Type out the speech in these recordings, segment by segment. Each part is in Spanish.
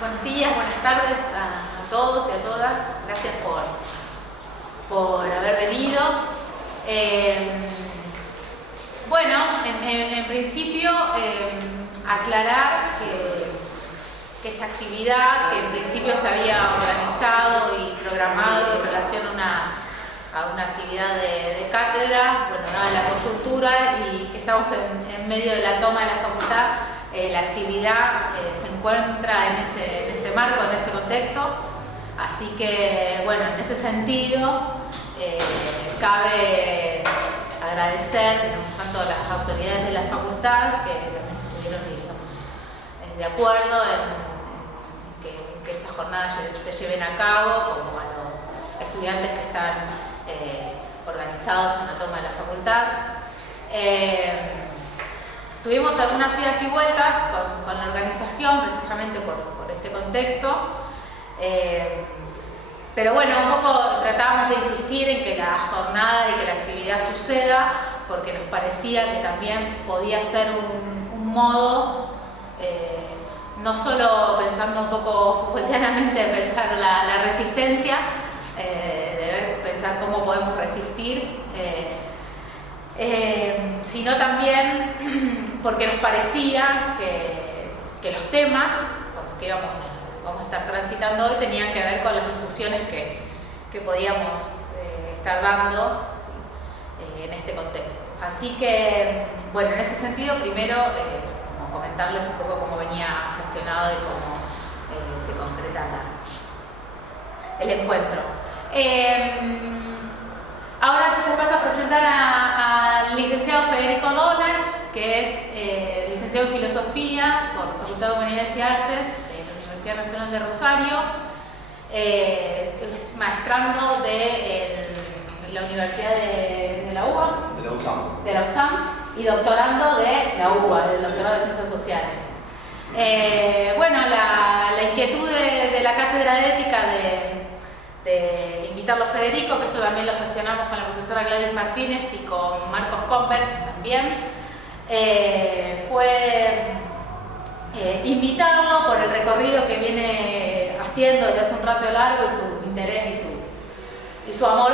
buenos días, buenas tardes a todos y a todas. Gracias por haber venido. Bueno, en principio aclarar que esta actividad, que en principio se había organizado y programado en relación a una actividad de cátedra, bueno, dada la coyuntura y que estamos en medio de la toma de la facultad, la actividad se encuentra en ese marco, en ese contexto, así que, bueno, en ese sentido cabe agradecer, digamos, tanto a las autoridades de la facultad, que también estuvieron, digamos, de acuerdo en que estas jornadas se lleven a cabo, como a los estudiantes que están organizados en la toma de la facultad. Tuvimos algunas idas y vueltas con la organización, precisamente por este contexto, pero bueno, un poco tratábamos de insistir en que la jornada y que la actividad suceda, porque nos parecía que también podía ser un modo, no solo pensando un poco Foucaultianamente, pensar la resistencia, pensar cómo podemos resistir, sino también porque nos parecía que los temas por los que vamos a estar transitando hoy tenían que ver con las discusiones que podíamos estar dando, ¿sí? En este contexto. Así que, bueno, en ese sentido, primero, como comentarles un poco cómo venía gestionado y cómo se concreta el encuentro. Ahora entonces paso a presentar al licenciado Federico Donner, que es licenciado en Filosofía por la Facultad de Humanidades y Artes de la Universidad Nacional de Rosario, es maestrando de la Universidad de la UBA, de la USAM, y doctorando de la UBA, del doctorado de Ciencias Sociales. Bueno, la inquietud de la Cátedra de Ética de invitarlo a Federico, que esto también lo gestionamos con la profesora Gladys Martínez y con Marcos Comber también, fue invitarlo por el recorrido que viene haciendo desde hace un rato largo y su interés y su amor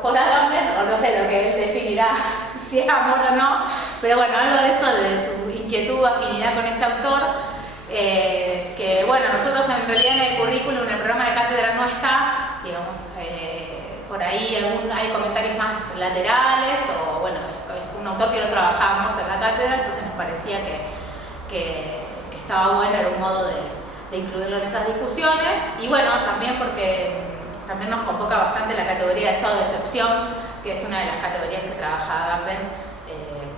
por Agamben, o no sé lo que él definirá si es amor o no, pero bueno, algo de eso, de su inquietud, afinidad con este autor, que bueno, nosotros en realidad en el currículum, en el programa de cátedra no está, digamos, por ahí hay comentarios más laterales, o bueno, es un autor que no trabajamos en la cátedra, entonces nos parecía que estaba bueno, era un modo de incluirlo en esas discusiones, y bueno, también porque también nos convoca bastante la categoría de estado de excepción, que es una de las categorías que trabaja Agamben,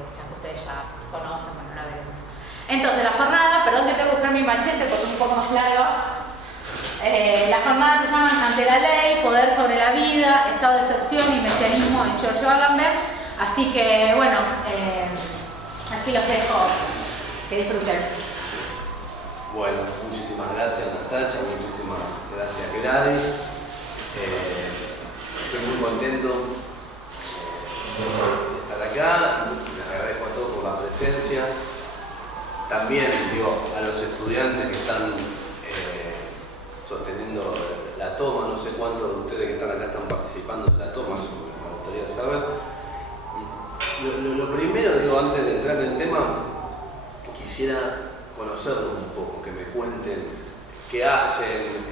quizás ustedes ya conocen, bueno, la veremos. Entonces, la jornada, perdón que tengo que buscar mi machete porque es un poco más larga. Las jornadas se llaman Ante la Ley, Poder sobre la Vida, Estado de Excepción y Mesianismo en Giorgio Agamben. Así que, bueno, aquí los dejo, que disfruten. Bueno, muchísimas gracias Natacha, muchísimas gracias Gladys. Estoy muy contento de estar acá, les agradezco a todos por la presencia. También digo a los estudiantes que están sosteniendo la toma, no sé cuántos de ustedes que están acá están participando en la toma, me gustaría saber. Lo primero, digo, antes de entrar en el tema, quisiera conocerlos un poco, que me cuenten qué hacen,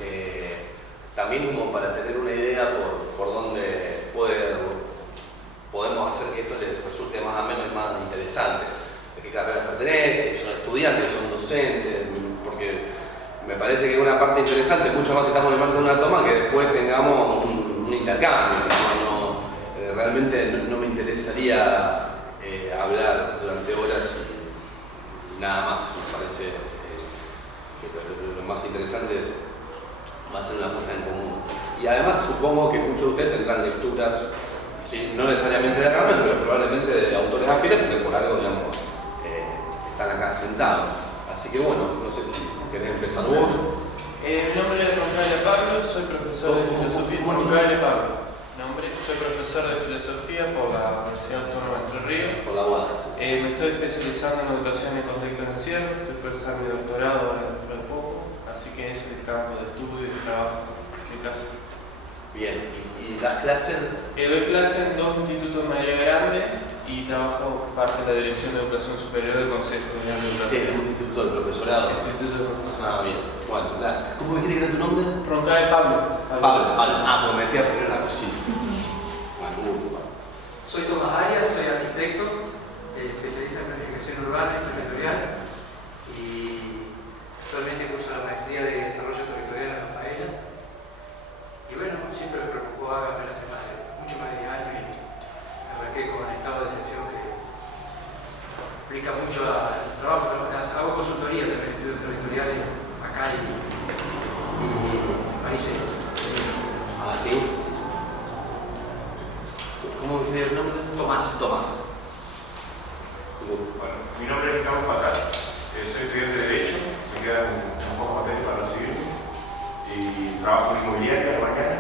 también como para tener una idea por dónde podemos hacer que esto les resulte más ameno y más interesante. De qué carreras pertenecen, si son estudiantes, si son docentes, porque me parece que es una parte interesante, mucho más si estamos en el marco de una toma, que después tengamos un intercambio. Realmente no me interesaría hablar durante horas y nada más. Me parece que lo más interesante va a ser una puesta en común. Y además supongo que muchos de ustedes tendrán lecturas, ¿sí? No necesariamente de Agamben, pero probablemente de autores afines, porque por algo, digamos, están acá sentados. Así que bueno, no sé si querés empezar vos. Mi nombre es Roncaele Pablo, soy profesor de filosofía. Roncaele Pablo. Soy profesor de filosofía por la Universidad Autónoma de Entre Ríos. Por la UAD. Me estoy especializando en educación en contexto de encierro, estoy por empezar mi doctorado ahora dentro de poco, así así que ese es el campo de estudio y de trabajo que caso. Bien, ¿y das clases? Doy clases en dos institutos en María Grande y trabajo parte de la Dirección de Educación Superior del Consejo General de Educación. ¿Tienes un instituto de profesorado? Instituto de Profesorado. Ah, bien. Bueno, ¿cómo me dijiste que era tu nombre? Roncal Pablo. Pablo. Ah, porque me decía primero la cocina. Bueno, un gusto, Pablo. Soy Tomás Arias, soy arquitecto, especialista en planificación urbana y territorial, y actualmente curso la maestría de desarrollo territorial en Rafaela. Y bueno, siempre me preocupó Hágame hace mucho más de 10 años y arranqué con el estado de excepción que implica mucho al trabajo. Hago consultorías en estudios territoriales acá y países. ¿Ah, sí? ¿Cómo me dijiste el nombre? Tomás. Tomás. Bueno, mi nombre es Carlos Patal, soy estudiante de Derecho, me quedan un poco de materias para recibirme y trabajo en inmobiliaria mañana.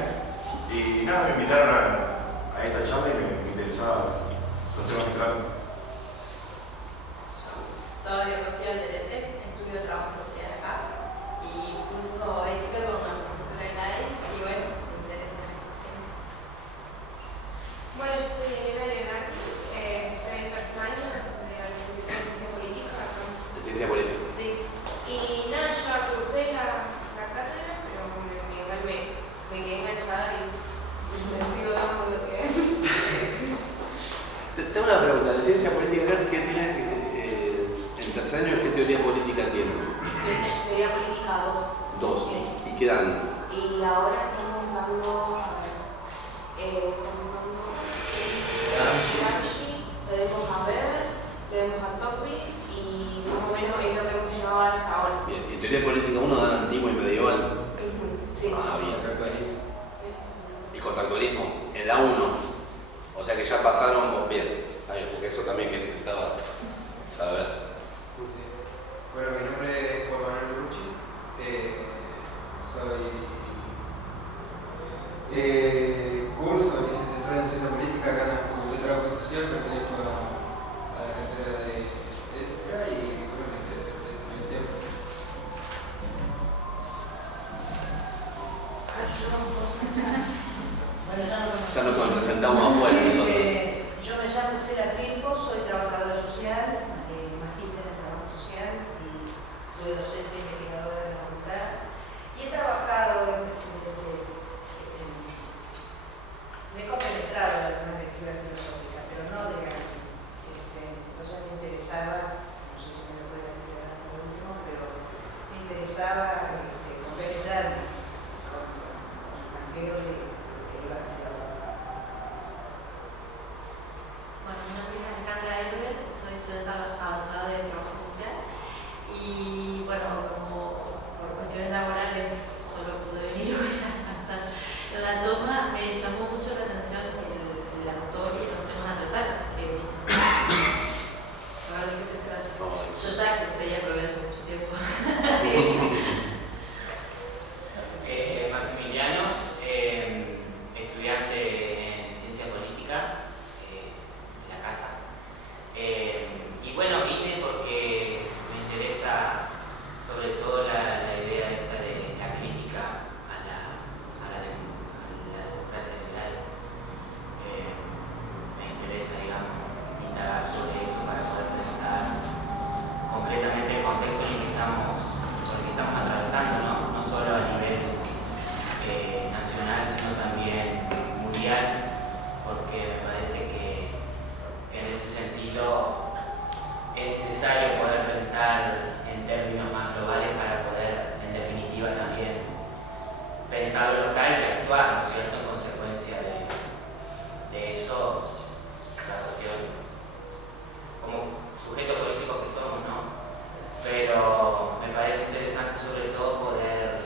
Y nada, me invitaron a esta charla y me interesaba los temas que tratan. Soy Rocío Alderete, estudio trabajo social acá y curso ética con una profesora de NADI y bueno, me interesa. Bueno, yo soy Elena Leonardi, estoy en tercer año de la licenciatura en Ciencia Política acá. De ciencia política. Sí. Y nada, yo cursé la cátedra, pero igual me quedé enganchada y me sigo dando lo que es. Tengo una pregunta. De ciencia política, ¿qué tiene? En tercer año, ¿qué teoría política tiene? Teoría política 2. Dos. ¿Y qué dan? Y ahora estamos dando, Gramsci, le demos a Weber, le demos a Tocqueville y más o menos es lo que hemos llevado hasta ahora. Bien. ¿Y teoría política 1 dan antigua y medieval? Sí. Ah, bien. ¿Y contractualismo? En la 1. O sea que ya pasaron por bien. Está bien, porque eso también que necesitaba saber. Bueno, mi nombre es Juan Manuel Rucci, soy curso de licenciatura en Ciencia Política acá en la Facultad de Trabajo Social, pertenezco a la carrera de Ética y bueno, me interesa el tema. Ya nos presentamos afuera nosotros. Yo me llamo Cela Filpo, soy trabajadora social, magíster en trabajo social y soy docente e investigadora de la facultad. Y he trabajado, me he compenetrado en una lectura filosófica, pero no de arte. Entonces me interesaba, no sé si me lo pueden explicar por último, pero me interesaba compenetrarme con el planteo de que iba a hacer ahora. Bueno, mi nombre es Alejandra Elber, soy estudiante avanzada de trabajo social y bueno, como por cuestiones laborales solo pude venir hasta la toma, me llamó mucho la atención el autor y los temas a tratar, así que vine. A ver de qué se trata. Yo ya cursé y aprobé hace mucho tiempo. Maximiliano, estudiante en ciencia política de la casa. Y bueno, vine porque me interesa sobre todo la idea esta de la crítica a la democracia liberal. Me interesa, digamos, indagar sobre eso para poder pensar concretamente el contexto en el que estamos atravesando, ¿no? No solo a nivel nacional, sino también mundial, porque me parece que en ese sentido es necesario poder pensar en términos más globales para poder, en definitiva, también pensar lo local y actuar, ¿no es cierto?, en consecuencia de eso, la cuestión, como sujetos políticos que somos, ¿no? Pero me parece interesante sobre todo poder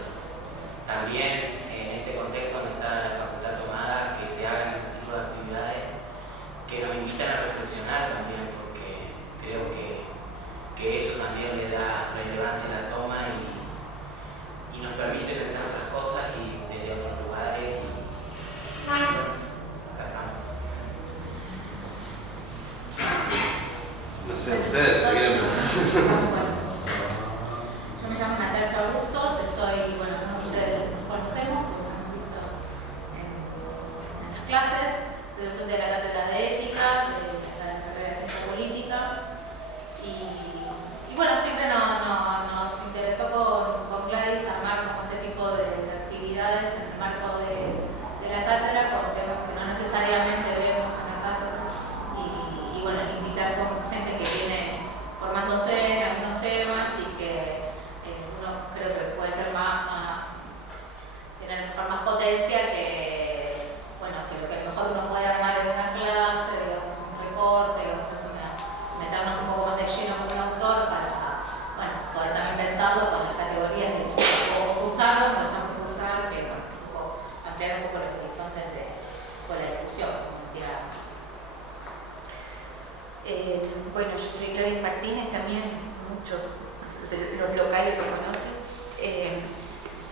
también en este contexto donde está la facultad tomada, que se hagan este tipo de actividades que nos invitan a reflexionar también, porque creo que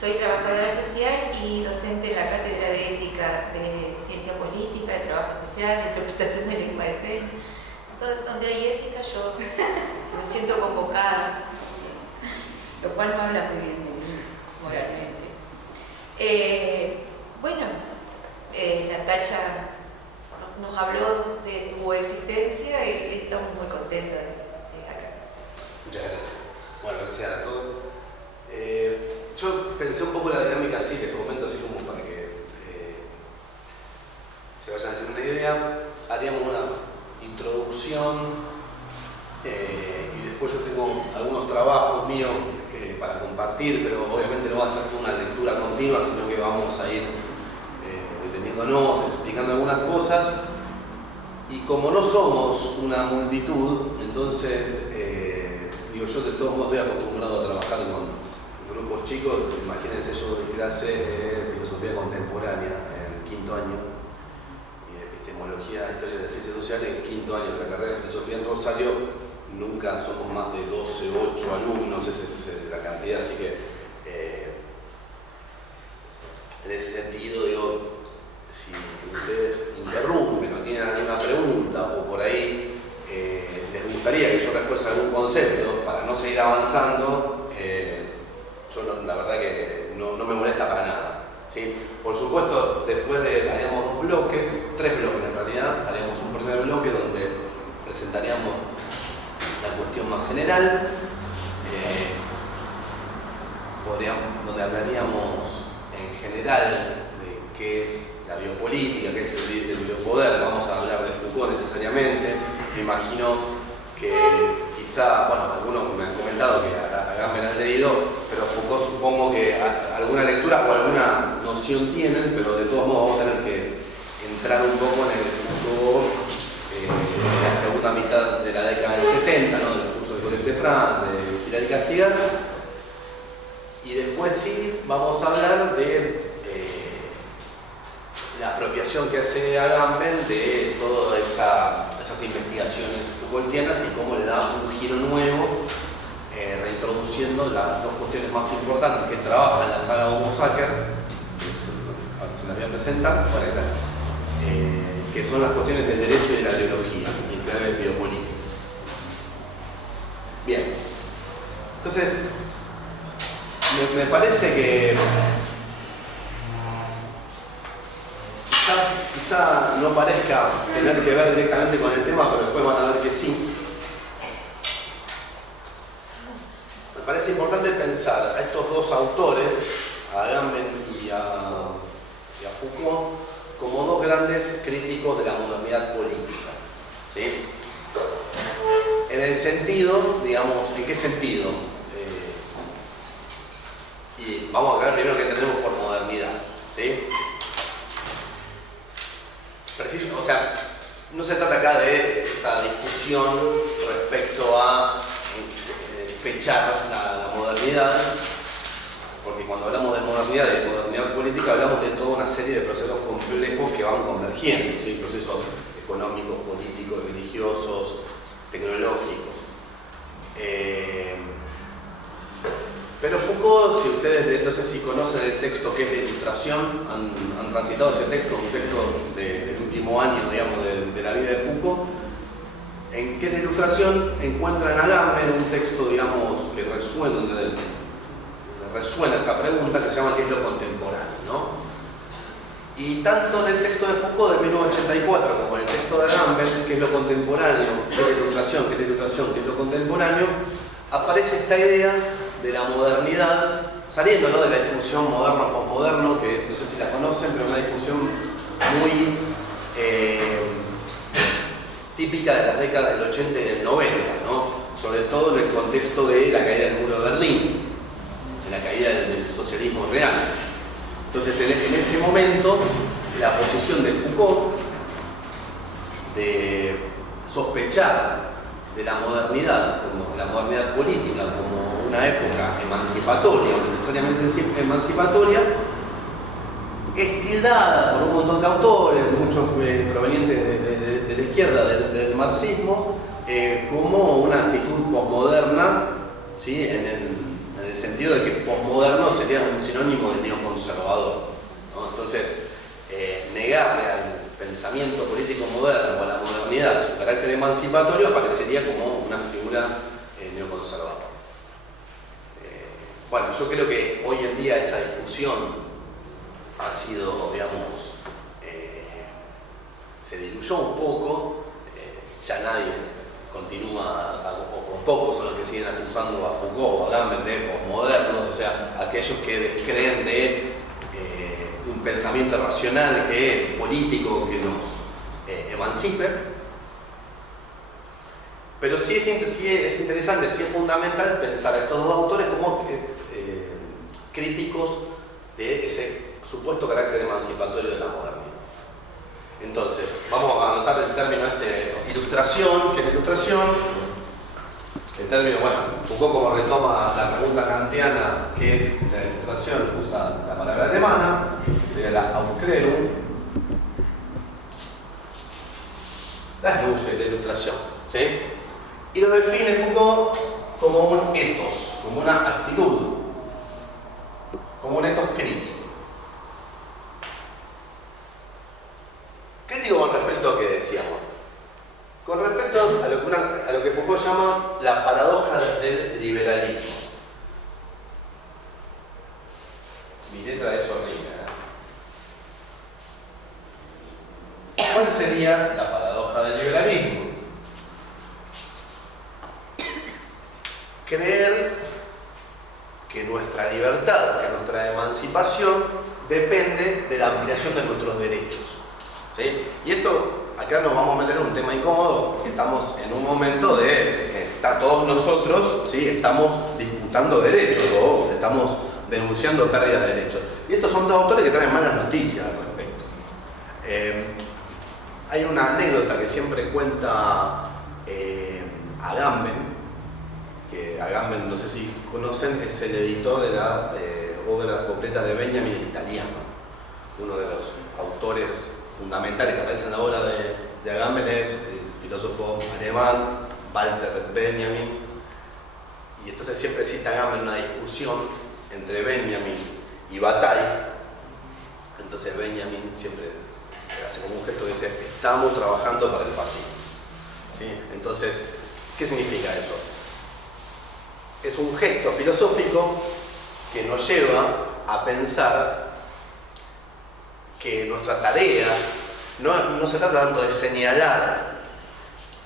Soy trabajadora social y docente en la Cátedra de Ética de Ciencia Política, de Trabajo Social, de Interpretación de Lengua de Señas. Donde hay ética yo me siento convocada, lo cual no habla muy bien de mí moralmente. Bueno, Natacha nos habló de tu existencia y estamos muy contentos de acá. Muchas gracias. Bueno, gracias a todos. Yo pensé un poco la dinámica así, les comento así como para que se vayan haciendo una idea. Haríamos una introducción y después yo tengo algunos trabajos míos para compartir, pero obviamente no va a ser una lectura continua, sino que vamos a ir deteniéndonos, explicando algunas cosas. Y como no somos una multitud, entonces, digo, yo de todos modos estoy acostumbrado a trabajar con grupos chicos. Imagínense, yo doy clase de filosofía contemporánea en quinto año y de epistemología, historia de las ciencias sociales en quinto año de la carrera de filosofía en Rosario. Nunca somos más de 12, 8 alumnos, esa es la cantidad, así que en ese sentido, digo, si ustedes interrumpen o tienen alguna pregunta o por ahí les gustaría que yo refuerce algún concepto para no seguir avanzando, yo la verdad que no me molesta para nada, ¿sí? Por supuesto, después haríamos dos bloques, tres bloques en realidad. Haríamos un primer bloque donde presentaríamos la cuestión más general, donde hablaríamos en general de qué es la biopolítica, qué es el biopoder. Vamos a hablar de Foucault necesariamente. Me imagino que quizá, bueno, algunos me han comentado que a Agamben han leído, pero Foucault supongo que alguna lectura o alguna noción tienen, pero de todos modos vamos a tener que entrar un poco en el Foucault de la segunda mitad de la década del 70, ¿no? Del curso del Collège de France, de Girard y Castigar. Y después sí vamos a hablar de la apropiación que hace Agamben de todas esas investigaciones Foucaultianas y cómo le da un giro nuevo, reintroduciendo las dos cuestiones más importantes que trabaja en la saga Homo Sacer, que se las voy a presentar, que son las cuestiones del derecho y de la teología, y el deber biopolítico. Bien, entonces me parece que quizá no parezca tener que ver directamente con el tema, pero después van a ver que sí. Me parece importante pensar a estos dos autores, a Agamben y a Foucault, como dos grandes críticos de la modernidad política, ¿sí? En el sentido, digamos, ¿en qué sentido? Y vamos a ver primero qué entendemos por modernidad, ¿sí? Preciso, o sea, no se trata acá de esa discusión respecto a fechar la modernidad, porque cuando hablamos de modernidad política, hablamos de toda una serie de procesos complejos que van convergiendo, ¿sí? Procesos económicos, políticos, religiosos, tecnológicos. Pero Foucault, si ustedes, no sé si conocen el texto que es de Ilustración, han transitado ese texto, un texto del último año, digamos, de la vida de Foucault, en que la Ilustración encuentra en Agamben un texto, digamos, que resuena esa pregunta, que se llama ¿qué es lo contemporáneo?, ¿no? Y tanto en el texto de Foucault de 1984 como en el texto de Agamben, ¿qué es lo contemporáneo?, ¿qué es la ilustración?, ¿qué es la ilustración?, ¿qué es lo contemporáneo?, aparece esta idea de la modernidad, saliendo, ¿no?, de la discusión moderno-posmoderno, que no sé si la conocen, pero es una discusión muy típica de las décadas del 80 y del 90, ¿no? Sobre todo en el contexto de la caída del muro de Berlín, de la caída del socialismo real. Entonces, en ese momento, la posición de Foucault de sospechar de la modernidad, como de la modernidad política, como una época emancipatoria o necesariamente emancipatoria, es tildada por un montón de autores, muchos provenientes de la izquierda, del marxismo, como una actitud posmoderna, ¿sí?, en en el sentido de que posmoderno sería un sinónimo de neoconservador, ¿no? Entonces, negarle al pensamiento político moderno o a la modernidad su carácter emancipatorio aparecería como una figura neoconservadora. Bueno, yo creo que hoy en día esa discusión ha sido, digamos, se diluyó un poco, ya nadie continúa, o pocos son los que siguen acusando a Foucault o a Agamben de posmodernos, o sea, aquellos que descreen de un pensamiento racional, político, que nos emancipe. Pero sí es interesante, sí es fundamental pensar a estos dos autores como críticos de ese supuesto carácter emancipatorio de la modernidad. Entonces, vamos a anotar el término ilustración, que es la ilustración. El término, bueno, Foucault como retoma la pregunta kantiana, que es la ilustración, usa la palabra alemana, sería la Aufklärung. Las luces de la ilustración, ¿sí? Y lo define Foucault como un ethos, como una actitud, como un ethos crítico. Crítico con respecto a qué decíamos. Con respecto a lo que Foucault llama la paradoja del liberalismo. Mi letra es horrible, ¿eh? ¿Cuál sería la paradoja del liberalismo? Creer que nuestra libertad, que nuestra emancipación depende de la ampliación de nuestros derechos. ¿Sí? Y esto, acá nos vamos a meter en un tema incómodo, porque estamos en un momento de todos nosotros, ¿sí?, estamos disputando derechos o estamos denunciando pérdida de derechos. Y estos son dos autores que traen malas noticias al respecto. Hay una anécdota que siempre cuenta Agamben, que Agamben, no sé si conocen, es el editor de la obra completa de Benjamin el italiano, uno de los autores fundamentales que aparece en la obra de Agamben es el filósofo alemán Walter Benjamin, y entonces siempre cita Agamben una discusión entre Benjamin y Bataille. Entonces Benjamin siempre hace como un gesto que dice: estamos trabajando para el fascismo, ¿sí? Entonces, ¿qué significa eso? Es un gesto filosófico que nos lleva a pensar que nuestra tarea no se trata tanto de señalar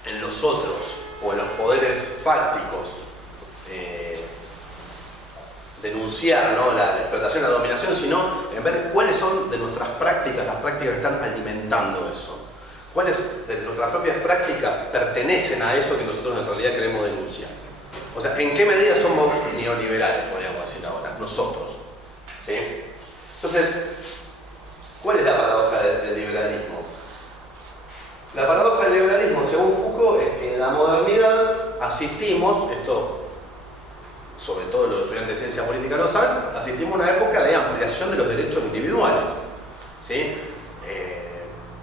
en los otros o en los poderes fácticos, denunciar, ¿no?, la explotación, la dominación, sino en ver cuáles son de nuestras prácticas las prácticas que están alimentando eso. Cuáles de nuestras propias prácticas pertenecen a eso que nosotros en realidad queremos denunciar. O sea, ¿en qué medida somos neoliberales, podríamos decir ahora, nosotros? ¿Sí? Entonces, ¿cuál es la paradoja del liberalismo? La paradoja del liberalismo, según Foucault, es que en la modernidad asistimos, esto sobre todo los estudiantes de ciencia política lo saben, asistimos a una época de ampliación de los derechos individuales, ¿sí?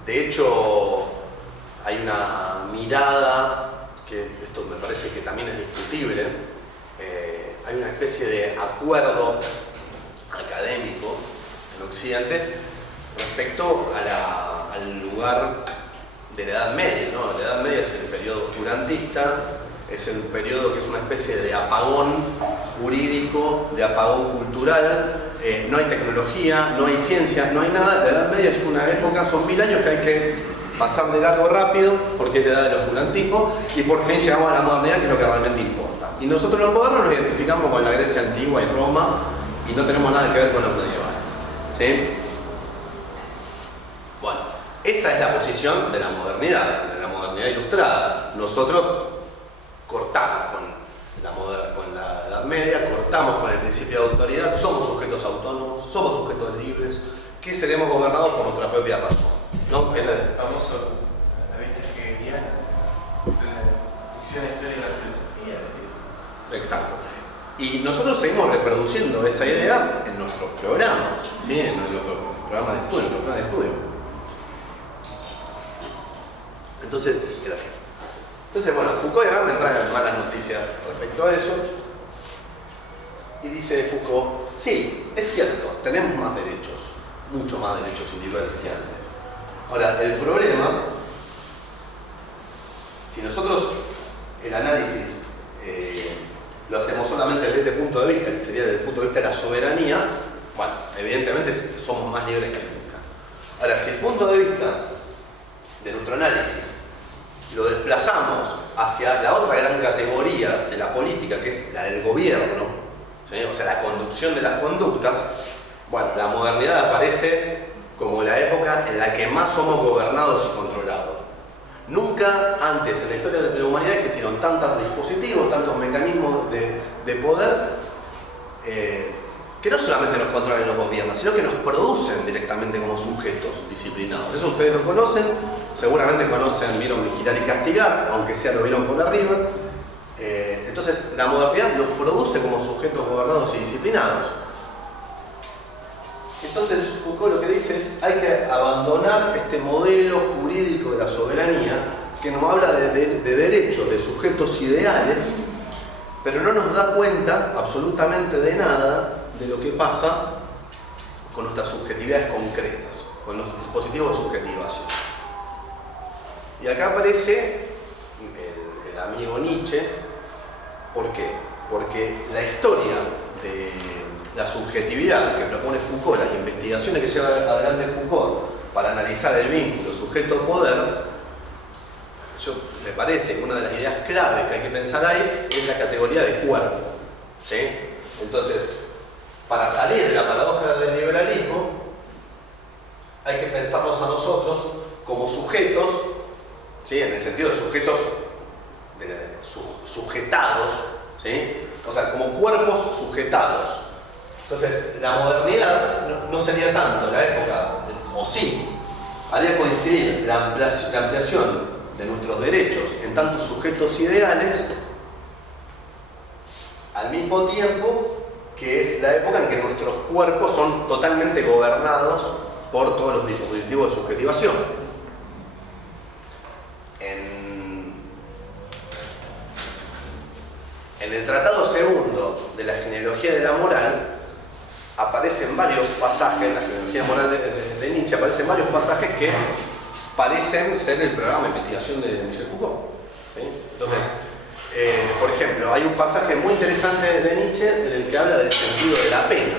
De hecho, hay una mirada, que esto me parece que también es discutible, hay una especie de acuerdo académico en Occidente respecto al lugar de la Edad Media, ¿no? La Edad Media es el periodo oscurantista, es el periodo que es una especie de apagón jurídico, de apagón cultural, no hay tecnología, no hay ciencia, no hay nada. La Edad Media es una época, son 1000 años que hay que pasar de largo rápido porque es la edad del oscurantismo, y por fin llegamos a la modernidad, que es lo que realmente importa. Y nosotros los modernos nos identificamos con la Grecia antigua y Roma y no tenemos nada que ver con los medievales, ¿sí? Bueno, esa es la posición de la modernidad ilustrada. Nosotros cortamos con la Edad Media, cortamos con el principio de autoridad, somos sujetos autónomos, somos sujetos libres, que seremos gobernados por nuestra propia razón, ¿no? El famoso, la vista hegeliana, la visión histórica de la filosofía. Exacto. Y nosotros seguimos reproduciendo esa idea en nuestros programas, ¿sí? En nuestros programas de estudio, en nuestros planes de estudio. Entonces, gracias. Entonces, bueno, Foucault y Agamben traen malas noticias respecto a eso. Y dice Foucault, sí, es cierto, tenemos más derechos, mucho más derechos individuales que antes. Ahora, el problema, si nosotros el análisis lo hacemos solamente desde este punto de vista, que sería desde el punto de vista de la soberanía, bueno, evidentemente somos más libres que nunca. Ahora, si el punto de vista de nuestro análisis lo desplazamos hacia la otra gran categoría de la política, que es la del gobierno, ¿sí? O sea, la conducción de las conductas, bueno, la modernidad aparece como la época en la que más somos gobernados y controlados. Nunca antes en la historia de la humanidad existieron tantos dispositivos, tantos mecanismos de poder que no solamente nos controlan los gobiernos, sino que nos producen directamente como sujetos disciplinados. Eso ustedes lo conocen, seguramente vieron Vigilar y Castigar, aunque sea lo vieron por arriba. Entonces la modernidad los produce como sujetos gobernados y disciplinados. Entonces Foucault lo que dice es hay que abandonar este modelo jurídico de la soberanía que nos habla de derechos, de sujetos ideales, pero no nos da cuenta absolutamente de nada de lo que pasa con nuestras subjetividades concretas, con los dispositivos de subjetivación. Y acá aparece el amigo Nietzsche. ¿Por qué? Porque la historia de la subjetividad que propone Foucault, las investigaciones que lleva adelante Foucault para analizar el vínculo sujeto-poder, me parece que una de las ideas claves que hay que pensar ahí es la categoría de cuerpo, ¿sí? Entonces, para salir de la paradoja del liberalismo, hay que pensarnos a nosotros como sujetos, ¿sí? En el sentido de sujetos sujetados, ¿sí? O sea, como cuerpos sujetados. Entonces, la modernidad no sería tanto la época, o sí, haría coincidir la ampliación de nuestros derechos en tantos sujetos ideales, al mismo tiempo que es la época en que nuestros cuerpos son totalmente gobernados por todos los dispositivos de subjetivación. En el Tratado Segundo de la Genealogía de la Moral aparecen varios pasajes, en la Genealogía Moral de Nietzsche aparecen varios pasajes que parecen ser el programa de investigación de Michel Foucault, ¿sí? Entonces, por ejemplo, hay un pasaje muy interesante de Nietzsche en el que habla del sentido de la pena,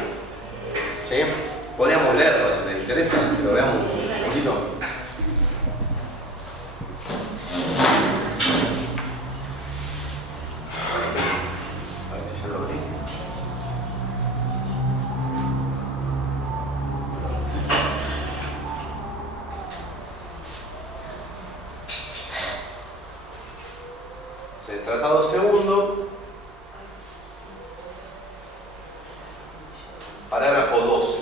¿sí? Podríamos leerlo si les interesa, que lo veamos un poquito. A ver si ya lo abrí. El Tratado Segundo, parágrafo 12.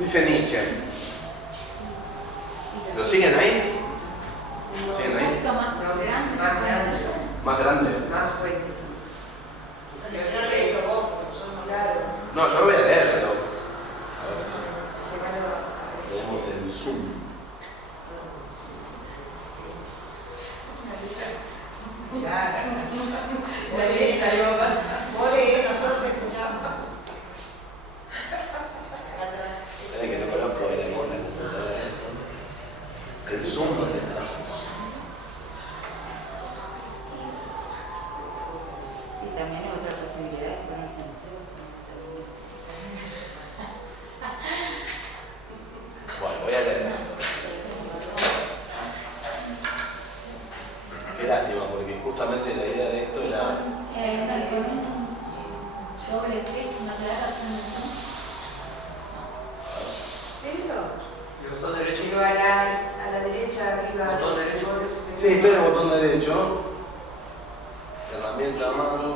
Dice Nietzsche. ¿Lo siguen ahí? ¿Lo siguen ahí? Un poquito más grande. ¿Más grande? Más fuertes. Si yo no leí vos, porque son claros. No, yo lo voy a leer, pero... A ver si... Leemos en Zoom. Nosotros escuchamos. Esperen que no conozco el amor. El Zoom no está. Y también hay otra posibilidad de ponerse en show. Bueno, voy a leer esto. Qué lástima, porque justamente la idea de esto era... Doble clic, una clara opción. ¿El botón derecho? Pero a la derecha arriba. ¿Botón derecho? Sí, estoy en el botón derecho. Herramienta a mano.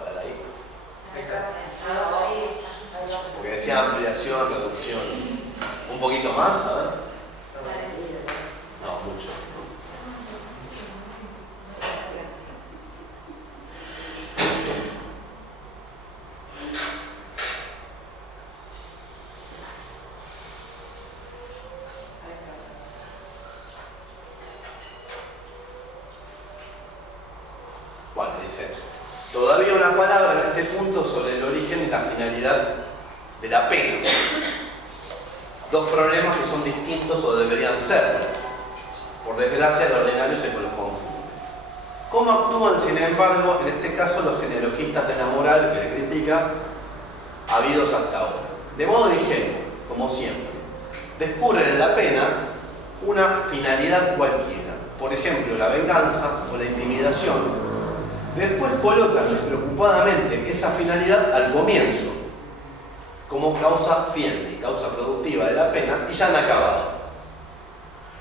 A ver ahí. Porque decía ampliación, reducción. Un poquito más, a ver. No, mucho. todavía una palabra en este punto sobre el origen y la finalidad de la pena. Dos problemas que son distintos o deberían serlo. Por desgracia, de ordinario se los confunde. ¿Cómo actúan, sin embargo, en este caso los genealogistas de la moral que le critica, habidos hasta ahora? De modo ingenuo, como siempre. Descubren en la pena una finalidad cualquiera. Por ejemplo, la venganza o la intimidación. Después colocan despreocupadamente esa finalidad al comienzo, como causa fiendi, causa productiva de la pena, y ya han acabado.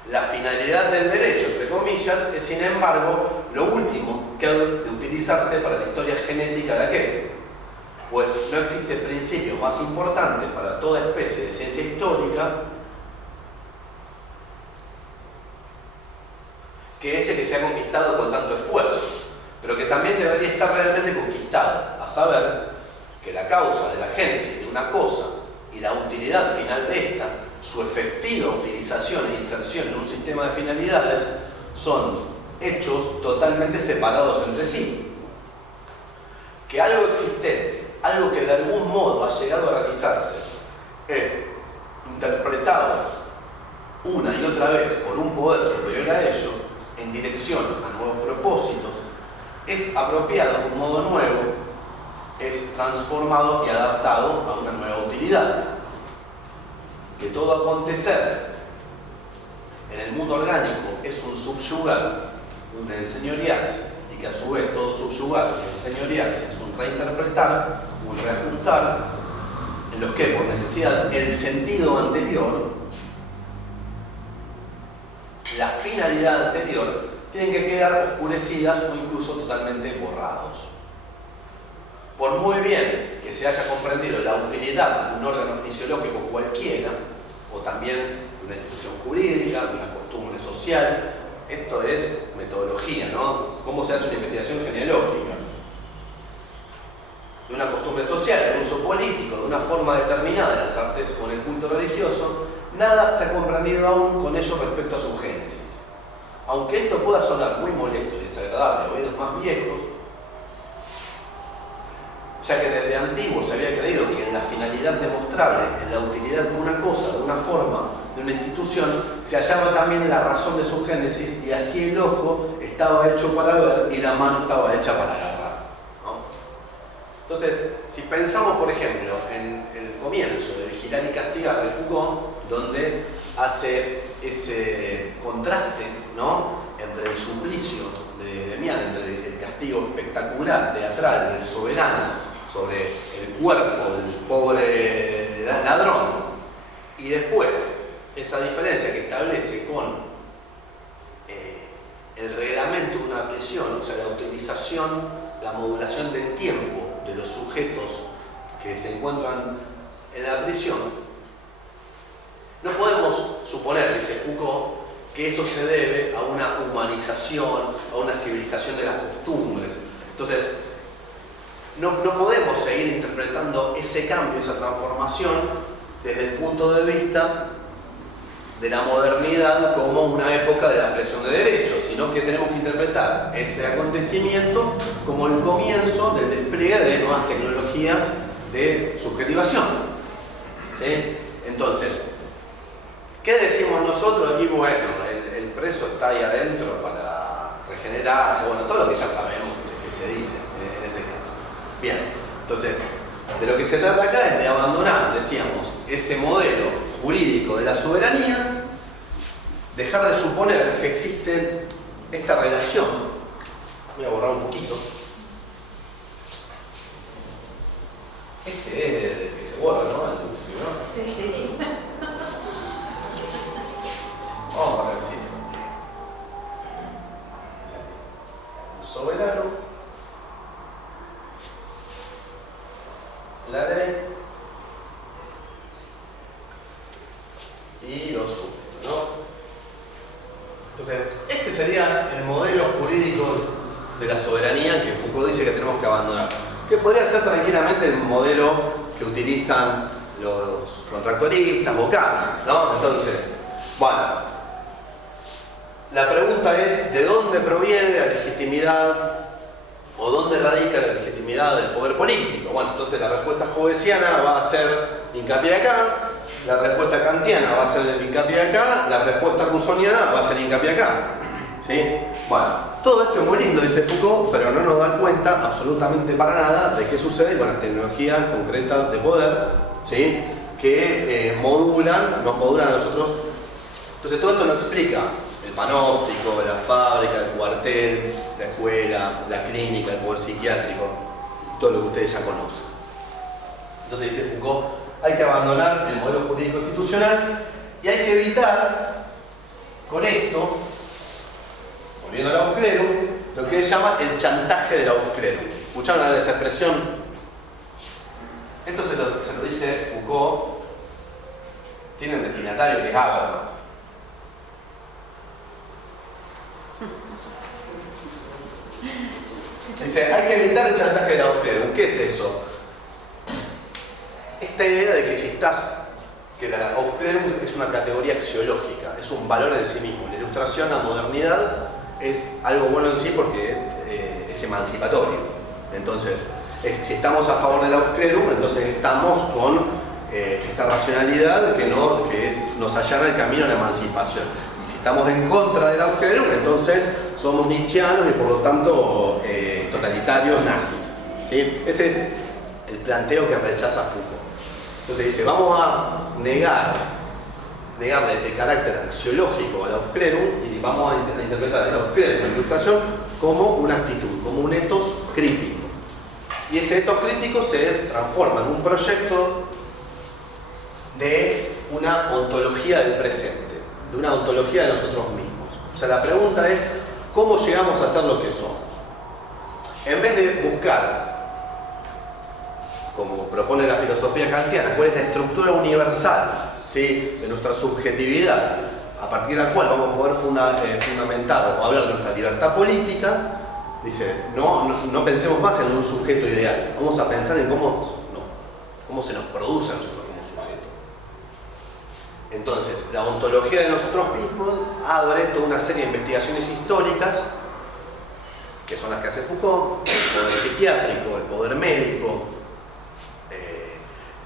La finalidad del derecho, entre comillas, es sin embargo lo último que ha de utilizarse para la historia genética de aquel, pues no existe principio más importante para toda especie de ciencia histórica que ese que se ha conquistado con tanto esfuerzo, pero que también debería estar realmente conquistado, a saber que la causa de la génesis de una cosa y la utilidad final de esta, su efectiva utilización e inserción en un sistema de finalidades, son hechos totalmente separados entre sí. Que algo existente, algo que de algún modo ha llegado a realizarse, es interpretado una y otra vez por un poder superior a ello, en dirección a nuevos propósitos, es apropiado de un modo nuevo, es transformado y adaptado a una nueva utilidad. Que todo acontecer en el mundo orgánico es un subyugar, un enseñorearse, y que a su vez todo subyugar y enseñorearse es un reinterpretar, un reajustar, en los que por necesidad el sentido anterior, la finalidad anterior, tienen que quedar oscurecidas o incluso totalmente borrados. Por muy bien que se haya comprendido la utilidad de un órgano fisiológico cualquiera, o también de una institución jurídica, de una costumbre social, esto es metodología, ¿no? ¿Cómo se hace una investigación genealógica? De una costumbre social, de uso político, de una forma determinada de las artes con el culto religioso, nada se ha comprendido aún con ello respecto a su génesis. Aunque esto pueda sonar muy molesto y desagradable a oídos más viejos, ya que desde antiguo se había creído que en la finalidad demostrable, en la utilidad de una cosa, de una forma, de una institución, se hallaba también la razón de su génesis, y así el ojo estaba hecho para ver y la mano estaba hecha para agarrar, ¿no? Entonces, si pensamos, por ejemplo, en el comienzo de Vigilar y Castigar de Foucault, donde hace ese contraste, ¿no?, entre el suplicio de Demián, entre el castigo espectacular, teatral, del soberano sobre el cuerpo del pobre ladrón, y después esa diferencia que establece con el reglamento de una prisión, o sea, la utilización, la modulación del tiempo de los sujetos que se encuentran en la prisión, no podemos suponer, dice Foucault, que eso se debe a una humanización, a una civilización de las costumbres. Entonces, no podemos seguir interpretando ese cambio, esa transformación, desde el punto de vista de la modernidad como una época de la ampliación de derechos, sino que tenemos que interpretar ese acontecimiento como el comienzo del despliegue de nuevas tecnologías de subjetivación. ¿Sí? Entonces, ¿qué decimos nosotros? Y bueno, el preso está ahí adentro para regenerarse, bueno, todo lo que ya sabemos que se dice en ese caso. Bien, entonces, de lo que se trata acá es de abandonar, decíamos, ese modelo jurídico de la soberanía, dejar de suponer que existe esta relación. Voy a borrar un poquito. Este es el que se borra, ¿no? El último, ¿no? Sí, sí, sí. Vamos a poner así. El soberano, la ley y los súbditos, ¿no? Entonces, este sería el modelo jurídico de la soberanía que Foucault dice que tenemos que abandonar. Que podría ser tranquilamente el modelo que utilizan los contractualistas o Kant, ¿no? Entonces, bueno, la pregunta es, ¿de dónde proviene la legitimidad ¿O dónde radica la legitimidad del poder político? Bueno, entonces la respuesta hobbesiana va a ser hincapié acá, la respuesta kantiana va a ser hincapié acá, la respuesta rusoniana va a ser hincapié acá. ¿Sí? Bueno, todo esto es muy lindo, dice Foucault, pero no nos da cuenta absolutamente para nada de qué sucede con las tecnologías concretas de poder, ¿sí? Que nos modulan a nosotros. Entonces todo esto nos explica el panóptico, la fábrica, el cuartel, la escuela, la clínica, el poder psiquiátrico, todo lo que ustedes ya conocen. Entonces dice Foucault, hay que abandonar el modelo jurídico institucional y hay que evitar con esto, volviendo al Aufklärung, lo que él llama el chantaje del Aufklärung. ¿Escucharon esa expresión? Esto se lo dice Foucault, tiene un destinatario que es Habermas. Dice, hay que evitar el chantaje del Aufklärung. ¿Qué es eso? Esta idea de que la Aufklärung es una categoría axiológica, es un valor en sí mismo. La ilustración, la modernidad, es algo bueno en sí porque es emancipatorio. Entonces, si estamos a favor del Aufklärung, entonces estamos con esta racionalidad que nos allana el camino a la emancipación. Y si estamos en contra del Aufklärung, entonces somos nietzscheanos y por lo tanto totalitarios nazis. ¿Sí? Ese es el planteo que rechaza Foucault. Entonces dice, vamos a negarle el carácter axiológico al Aufklärung y vamos a interpretar el Aufklärung, la ilustración, como una actitud, como un ethos crítico. Y ese ethos crítico se transforma en un proyecto de una ontología del presente, de una ontología de nosotros mismos. O sea, la pregunta es, ¿cómo llegamos a ser lo que somos? En vez de buscar, como propone la filosofía kantiana, cuál es la estructura universal, ¿sí?, de nuestra subjetividad, a partir de la cual vamos a poder fundamentar o hablar de nuestra libertad política, dice, no pensemos más en un sujeto ideal, vamos a pensar en cómo se nos produce a nosotros como sujeto. Entonces, la ontología de nosotros mismos abre toda una serie de investigaciones históricas, que son las que hace Foucault, el poder psiquiátrico, el poder médico,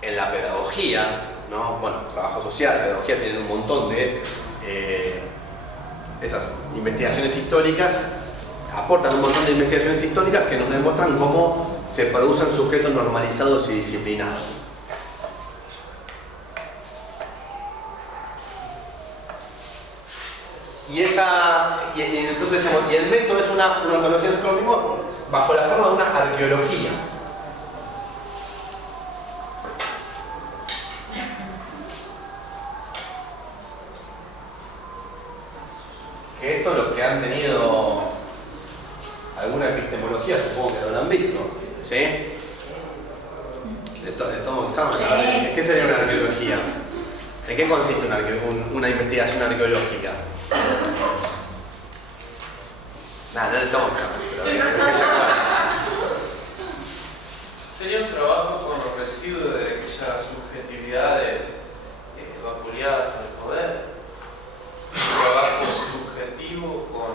en la pedagogía, ¿no? Bueno, trabajo social, pedagogía, tienen un montón de esas investigaciones históricas, aportan un montón de investigaciones históricas que nos demuestran cómo se producen sujetos normalizados y disciplinados. Y entonces decimos, y el método es una ontología de nosotros mismos bajo la forma de una arqueología. Que esto los que han tenido alguna epistemología supongo que no lo han visto, ¿sí? Les tomo examen, a ver, ¿qué sería una arqueología? ¿En qué consiste una investigación arqueológica? No le tomo examen, pero ¿qué se acuerdan? Sería un trabajo con los residuos de aquellas subjetividades vapuleadas del poder. Un trabajo subjetivo con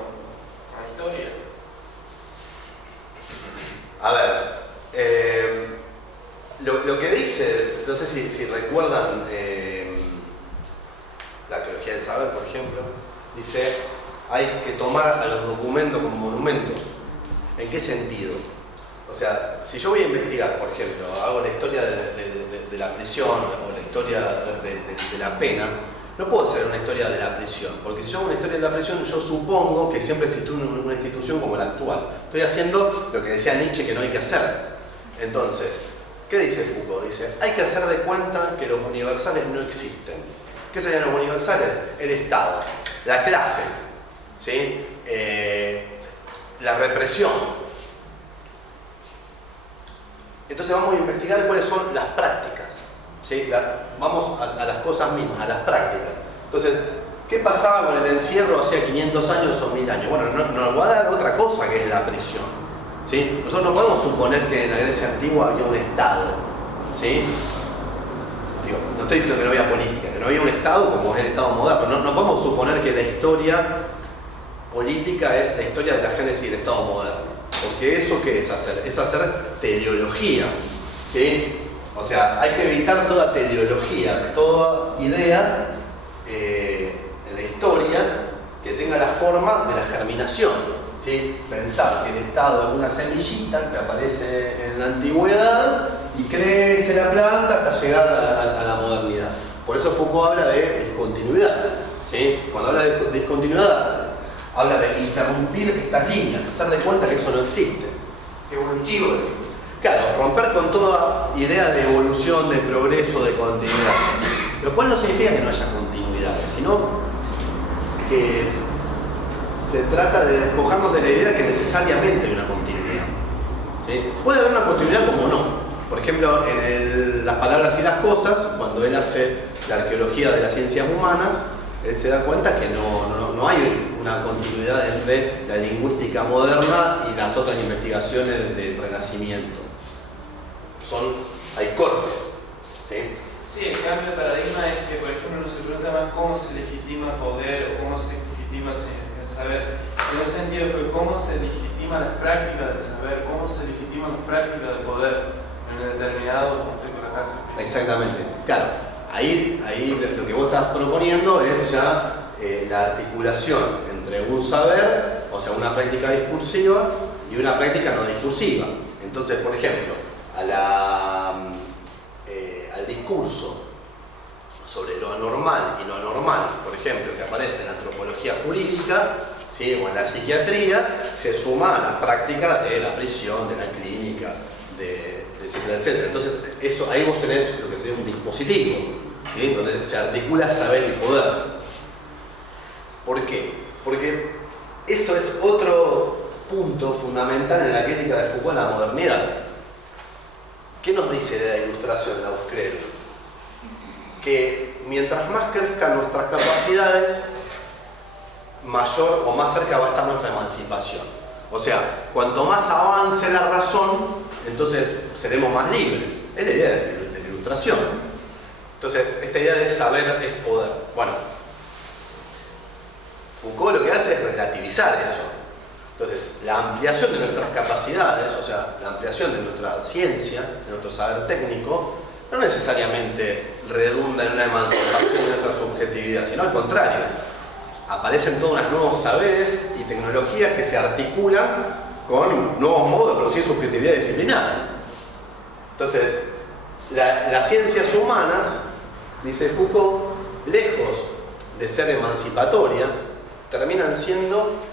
la historia. A ver, lo que dice, no sé si recuerdan la arqueología del saber, por ejemplo, dice, hay que tomar a los documentos como monumentos. ¿En qué sentido? O sea, si yo voy a investigar, por ejemplo, hago la historia de la prisión o la historia de la pena, no puedo hacer una historia de la prisión, porque si yo hago una historia de la prisión, yo supongo que siempre existe una institución como la actual. Estoy haciendo lo que decía Nietzsche que no hay que hacer. Entonces, ¿qué dice Foucault? Dice, hay que hacer de cuenta que los universales no existen. ¿Qué serían los universales? El Estado, la clase, ¿sí? La represión. Entonces vamos a investigar cuáles son las prácticas, ¿sí? Vamos a las cosas mismas, a las prácticas. Entonces, ¿qué pasaba con el encierro hace 500 años o 1000 años? Bueno, nos va a dar otra cosa que es la prisión, ¿sí? Nosotros no podemos suponer que en la Grecia antigua había un Estado, ¿sí? Digo, no estoy diciendo que no había política, que no había un Estado como es el Estado moderno. No podemos suponer que la historia política es la historia de la génesis del Estado moderno. Porque eso ¿qué es hacer? Es hacer teleología, ¿sí? O sea, hay que evitar toda teleología, toda idea en la historia que tenga la forma de la germinación, ¿sí? Pensar que el estado es una semillita que aparece en la antigüedad y crece la planta hasta llegar a la modernidad. Por eso Foucault habla de discontinuidad, ¿sí? Cuando habla de discontinuidad, habla de interrumpir estas líneas, hacer de cuenta que eso no existe. Evolutivo, ¿sí? Claro, romper con toda idea de evolución, de progreso, de continuidad. Lo cual no significa que no haya continuidades, sino que se trata de despojarnos de la idea que necesariamente hay una continuidad, ¿sí? Puede haber una continuidad como no. Por ejemplo, en Las palabras y las cosas, cuando él hace la arqueología de las ciencias humanas, él se da cuenta que no hay una continuidad entre la lingüística moderna y las otras investigaciones del Renacimiento. Hay cortes, ¿sí? Sí, el cambio de paradigma es que, por ejemplo, no se pregunta más cómo se legitima poder o cómo se legitima el saber, sino el sentido de cómo se legitima las prácticas del saber, cómo se legitiman las prácticas del poder en un determinado contexto de la cárcel. Exactamente. Claro, ahí lo que vos estás proponiendo es ya la articulación entre un saber, o sea, una práctica discursiva y una práctica no discursiva. Entonces, por ejemplo, al discurso sobre lo anormal y lo anormal, por ejemplo, que aparece en la antropología jurídica, ¿sí? O en la psiquiatría, se suma a la práctica de la prisión, de la clínica, etcétera, etcétera. Entonces, ahí vos tenés lo que sería un dispositivo, ¿sí? Donde se articula saber y poder. ¿Por qué? Porque eso es otro punto fundamental en la crítica de Foucault a la modernidad. ¿Qué nos dice de la ilustración Lausclero? Que mientras más crezcan nuestras capacidades, mayor o más cerca va a estar nuestra emancipación. O sea, cuanto más avance la razón, entonces seremos más libres. Es la idea de la ilustración. Entonces, esta idea de saber es poder. Bueno, Foucault lo que hace es relativizar eso. Entonces, la ampliación de nuestras capacidades, o sea, la ampliación de nuestra ciencia, de nuestro saber técnico, no necesariamente redunda en una emancipación de nuestra subjetividad, sino al contrario. Aparecen todos unos nuevos saberes y tecnologías que se articulan con nuevos modos de producir subjetividad disciplinada. Entonces, las ciencias humanas, dice Foucault, lejos de ser emancipatorias, terminan siendo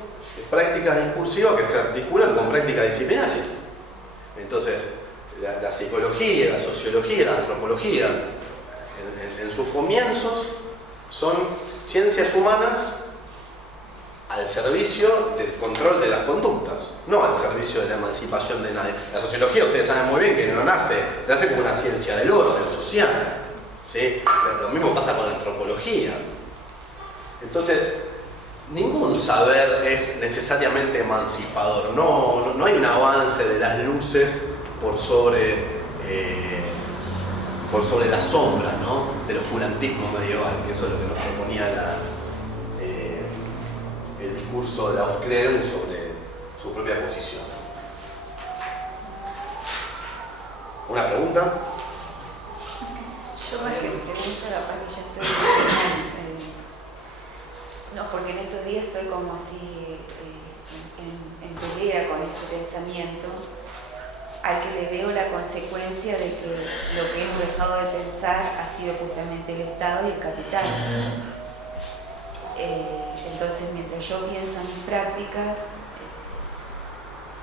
prácticas discursivas que se articulan con prácticas disciplinarias. Entonces, la psicología, la sociología, la antropología, en sus comienzos, son ciencias humanas al servicio del control de las conductas, no al servicio de la emancipación de nadie. La sociología, ustedes saben muy bien que no nace como una ciencia del orden social, ¿sí? Lo mismo pasa con la antropología. Entonces, ningún saber es necesariamente emancipador. No hay un avance de las luces por sobre las sombras, ¿no? Del oscurantismo medieval, que eso es lo que nos proponía el discurso de Lausclero sobre su propia posición. ¿Una pregunta? Yo más que pregunta, capaz que ya estoy... No, porque en estos días estoy como así en pelea con este pensamiento al que le veo la consecuencia de que lo que hemos dejado de pensar ha sido justamente el Estado y el capital. Entonces, mientras yo pienso en mis prácticas,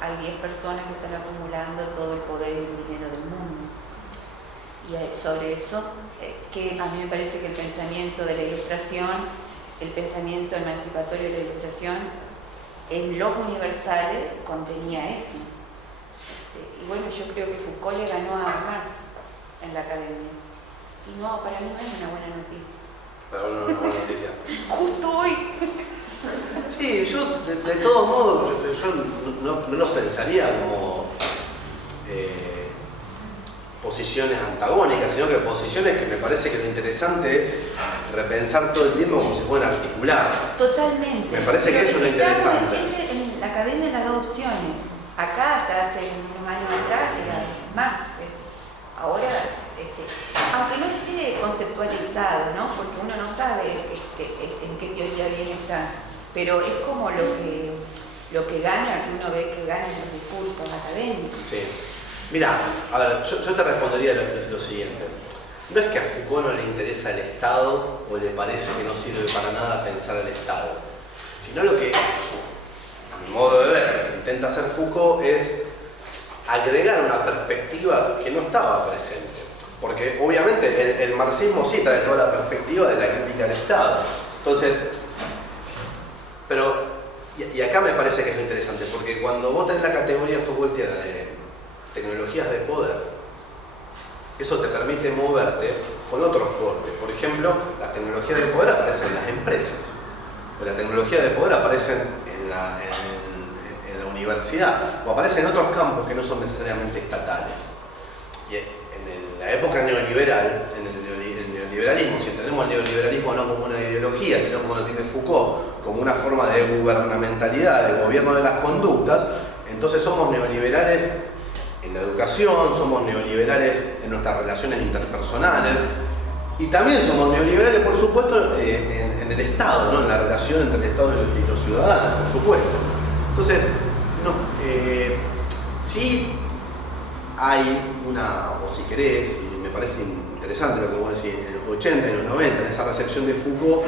hay 10 personas que están acumulando todo el poder y el dinero del mundo. Y sobre eso, que a mí me parece que el pensamiento de la Ilustración, el pensamiento emancipatorio de la Ilustración, en los universales contenía eso. Y bueno, yo creo que Foucault le ganó a Marx en la academia. Y no, para mí no es una buena noticia. Para uno no es una buena noticia. Justo hoy. Sí, yo de todos modos, yo no los pensaría como posiciones antagónicas, sino que posiciones que me parece que lo interesante es repensar todo el tiempo cómo se pueden articular. Totalmente. Me parece que eso es lo interesante. En la academia las dos opciones. Acá hasta hace unos años atrás era más. Ahora, aunque no esté conceptualizado, ¿no? Porque uno no sabe en qué teoría viene esta, pero es como lo que gana, que uno ve que gana en los discursos académicos. Sí. Mira, a ver, yo te respondería lo siguiente. No es que a Foucault no le interesa el Estado o le parece que no sirve para nada pensar el Estado, sino lo que, a mi modo de ver, intenta hacer Foucault es agregar una perspectiva que no estaba presente. Porque obviamente el marxismo sí trae toda la perspectiva de la crítica al Estado. Entonces, pero, y acá me parece que es lo interesante, porque cuando vos tenés la categoría Foucaultiana de tecnologías de poder, eso te permite moverte con otros cortes. Por ejemplo, las tecnologías de poder aparecen en las empresas, o las tecnologías de poder aparecen en la universidad, o aparecen en otros campos que no son necesariamente estatales. Y en la época neoliberal, en el neoliberalismo, si entendemos el neoliberalismo no como una ideología, sino como lo entiende Foucault, como una forma de gubernamentalidad, de gobierno de las conductas, entonces somos neoliberales en la educación, somos neoliberales en nuestras relaciones interpersonales y también somos neoliberales, por supuesto, en el Estado, ¿no? En la relación entre el Estado y los ciudadanos, por supuesto. Entonces, sí hay una, o si querés, y me parece interesante lo que vos decís, en los 80 y los 90, en esa recepción de Foucault,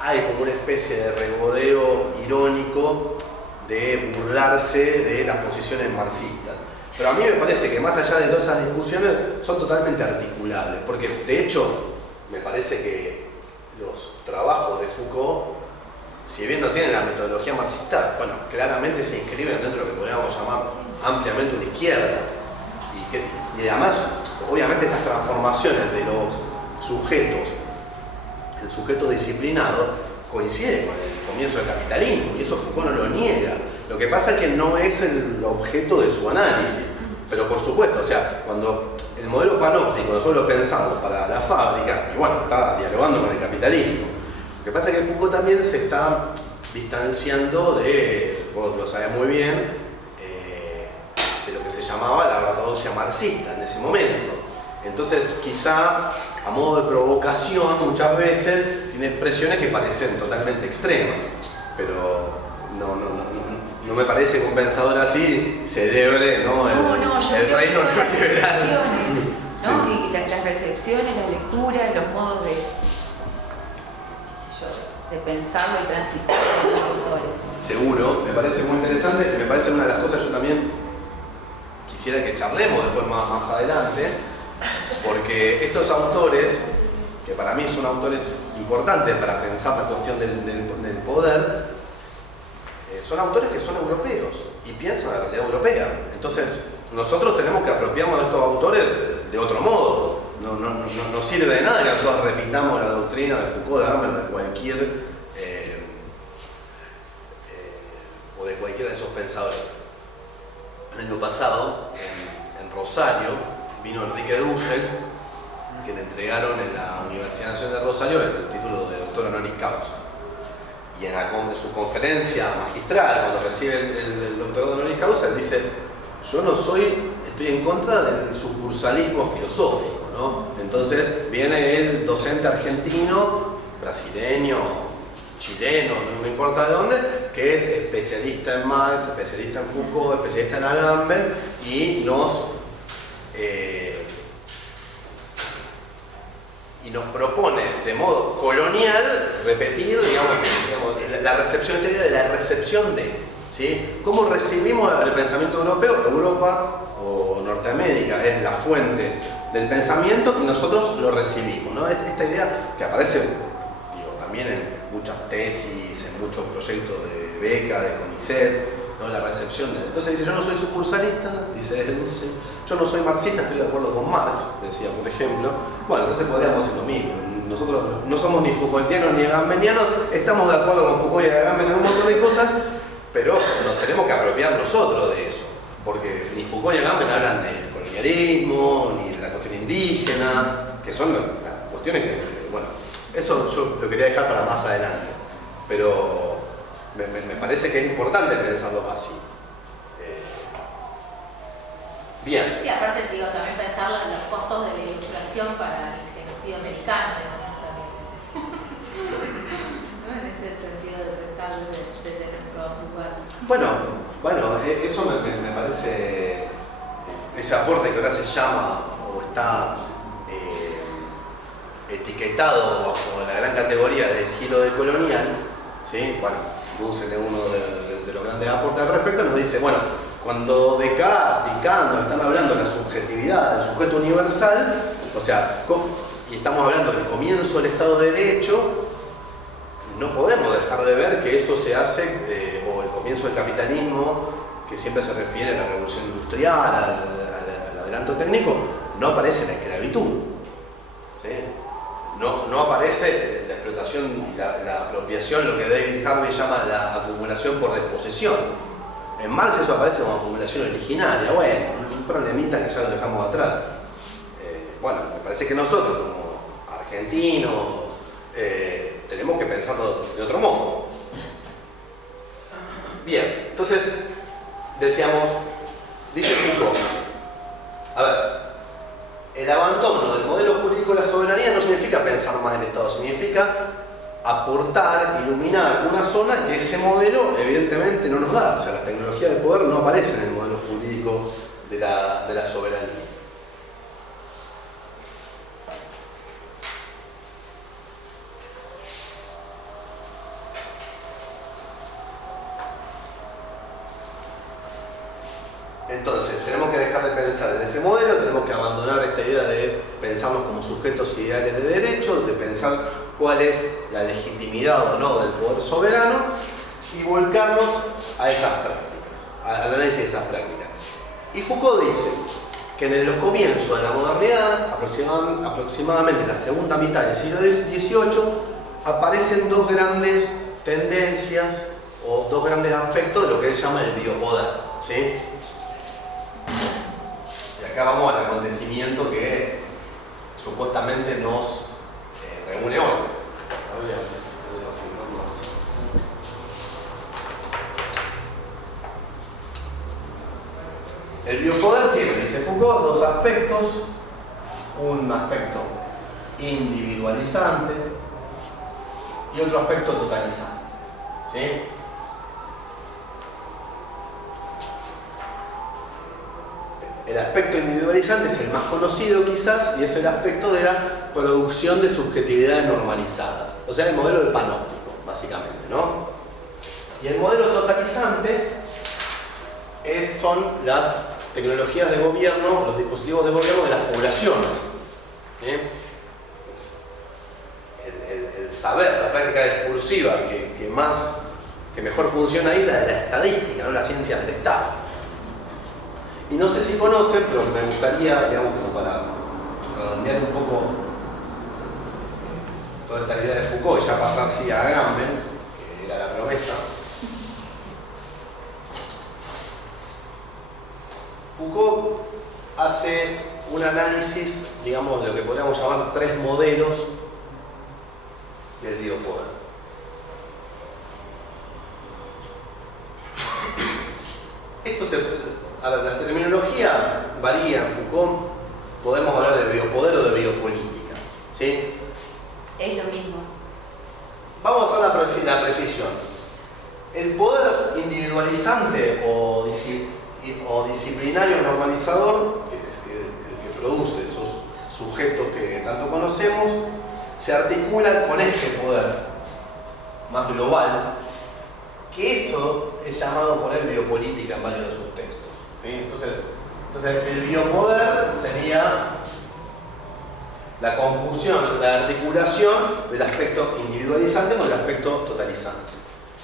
hay como una especie de regodeo irónico de burlarse de las posiciones marxistas. Pero a mí me parece que más allá de todas esas discusiones son totalmente articulables, porque de hecho me parece que los trabajos de Foucault, si bien no tienen la metodología marxista, bueno, claramente se inscriben dentro de lo que podríamos llamar ampliamente una izquierda. Y además, obviamente estas transformaciones de los sujetos, el sujeto disciplinado, coinciden con el comienzo del capitalismo, y eso Foucault no lo niega. Lo que pasa es que no es el objeto de su análisis, pero por supuesto, o sea, cuando el modelo panóptico nosotros lo pensamos para la fábrica, y bueno, está dialogando con el capitalismo, lo que pasa es que Foucault también se está distanciando de, vos lo sabés muy bien, de lo que se llamaba la ortodoxia marxista en ese momento. Entonces, quizá a modo de provocación, muchas veces tiene expresiones que parecen totalmente extremas, pero no me parece que un pensador así celebre, ¿no? el reino neoliberal. ¿No? Y las recepciones, las lecturas, los modos de pensarlo y transitarlo de los autores. Seguro, me parece muy interesante y me parece una de las cosas yo también quisiera que charlemos después más adelante, porque estos autores, que para mí son autores importantes para pensar la cuestión del poder, son autores que son europeos y piensan la realidad europea. Entonces, nosotros tenemos que apropiarnos de estos autores de otro modo. No sirve de nada que nosotros repitamos la doctrina de Foucault, de Agamben, o de cualquiera de esos pensadores. El año pasado, en Rosario, vino Enrique Dussel, que le entregaron en la Universidad Nacional de Rosario el título de doctor honoris causa. Y en su conferencia magistral, cuando recibe el doctorado honoris causa, él dice: yo estoy en contra del sucursalismo filosófico, ¿no? Entonces viene el docente argentino, brasileño, chileno, no importa de dónde, que es especialista en Marx, especialista en Foucault, especialista en Agamben, y nos propone de modo colonial repetir, digamos la recepción, esta idea de la recepción de, ¿sí? ¿Cómo recibimos el pensamiento europeo? Europa o Norteamérica es la fuente del pensamiento y nosotros lo recibimos, ¿no? Esta idea que aparece, también en muchas tesis, en muchos proyectos de beca, de CONICET, ¿no? La recepción de... Entonces dice: yo no soy sucursalista, dice Dussel, yo no soy marxista, estoy de acuerdo con Marx, decía, por ejemplo. Bueno, entonces podríamos decir lo mismo. Nosotros no somos ni Foucaultianos ni agambenianos, estamos de acuerdo con Foucault y Agamben en un montón de cosas, pero nos tenemos que apropiar nosotros de eso, porque ni Foucault ni Agamben hablan del colonialismo, ni de la cuestión indígena, que son las cuestiones que, bueno, eso yo lo quería dejar para más adelante, pero me parece que es importante pensarlo así. Bien. Sí, aparte digo, también pensar en los costos de la ilustración para el genocidio americano, digamos, también. ¿No? En ese sentido de pensar desde nuestro lugar. Bueno, eso me parece, ese aporte que ahora se llama o está etiquetado bajo la gran categoría del giro decolonial, ¿sí? Bueno, Dussel es uno de los grandes aportes al respecto, nos dice, bueno, cuando Descartes y Kant están hablando de la subjetividad del sujeto universal, o sea, y estamos hablando del comienzo del Estado de Derecho, no podemos dejar de ver que eso se hace, o el comienzo del capitalismo, que siempre se refiere a la revolución industrial, al adelanto técnico, no aparece la esclavitud. ¿Sí? No aparece la explotación, la apropiación, lo que David Harvey llama la acumulación por desposesión. En Marx eso aparece como acumulación originaria, bueno, un problemita que ya lo dejamos atrás. Bueno, me parece que nosotros como argentinos tenemos que pensarlo de otro modo. Bien, entonces decíamos, dice Foucault, a ver, el abandono del modelo jurídico de la soberanía no significa pensar más en el Estado, significa aportar, iluminar una zona que ese modelo evidentemente no nos da. O sea, las tecnologías del poder no aparecen en el modelo jurídico de la soberanía. Entonces, tenemos que dejar de pensar en ese modelo, tenemos que abandonar esta idea de pensarnos como sujetos ideales de derecho, de pensar cuál es la legitimidad o no del poder soberano y volcarnos a esas prácticas, al análisis de esas prácticas. Y Foucault dice que en los comienzos de la modernidad, aproximadamente en la segunda mitad del siglo XVIII, aparecen dos grandes tendencias o dos grandes aspectos de lo que él llama el biopoder, ¿sí? Y acá vamos al acontecimiento que supuestamente nos reúne hoy. El biopoder tiene, dice Foucault, dos aspectos. Un aspecto individualizante y otro aspecto totalizante. ¿Sí? El aspecto individualizante es el más conocido quizás y es el aspecto de la producción de subjetividades normalizadas. O sea, el modelo del panóptico, básicamente, ¿no? Y el modelo totalizante son las tecnologías de gobierno, los dispositivos de gobierno de las poblaciones. ¿Sí? El saber, la práctica discursiva que mejor funciona ahí es la de la estadística, no la ciencia del Estado. Y no sé si conocen, pero me gustaría, digamos, como para redondear un poco toda esta idea de Foucault y ya pasar sí a Agamben, que era la promesa. Foucault hace un análisis, digamos, de lo que podríamos llamar tres modelos del biopoder. A ver, la terminología varía en Foucault, podemos hablar de biopoder o de biopolítica, ¿sí? Es lo mismo. Vamos a hacer la precisión. El poder individualizante o disciplinario normalizador, que es el que produce esos sujetos que tanto conocemos, se articula con este poder más global, que eso es llamado por él biopolítica en varios de sus textos. ¿Sí? Entonces, el biopoder sería la conjunción, la articulación del aspecto individualizante con el aspecto totalizante.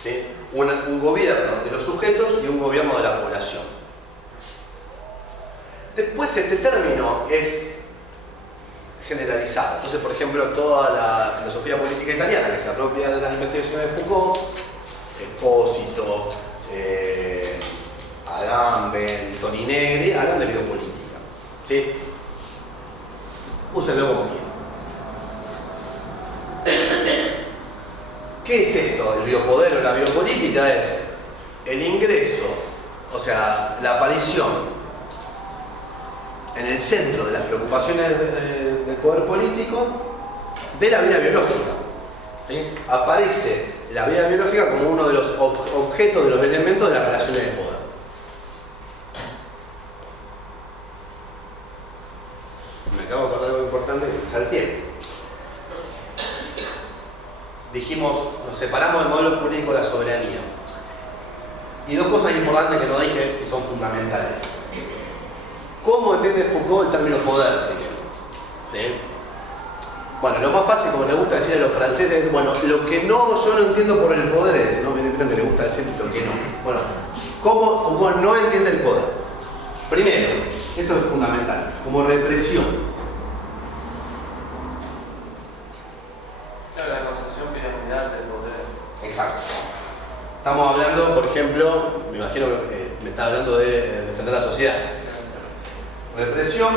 ¿Sí? Un gobierno de los sujetos y un gobierno de la población. Después este término es generalizado. Entonces, por ejemplo, toda la filosofía política italiana que se apropia de las investigaciones de Foucault, Espósito, Agamben, Toninelli, hablan de biopolítica. ¿Sí? Úsenlo como quieran. ¿Qué es esto? El biopoder o la biopolítica es el ingreso, o sea, la aparición en el centro de las preocupaciones del poder político de la vida biológica. ¿Sí? Aparece la vida biológica como uno de los objetos, de los elementos de las relaciones de poder. Me acabo de acordar algo importante que me salté. Dijimos, nos separamos del modelo jurídico de la soberanía. Y dos cosas importantes que no dije que son fundamentales. ¿Cómo entiende Foucault el término poder? ¿Sí? Bueno, lo más fácil, como le gusta decir a los franceses, es, bueno, lo que yo no entiendo por el poder es, ¿no? Miren que le gusta decir lo que no. Bueno, ¿cómo Foucault no entiende el poder? Primero, esto es fundamental, como represión. Claro, la concepción piramidal del poder. Exacto. Estamos hablando, por ejemplo, me imagino que me está hablando de defender la sociedad. Represión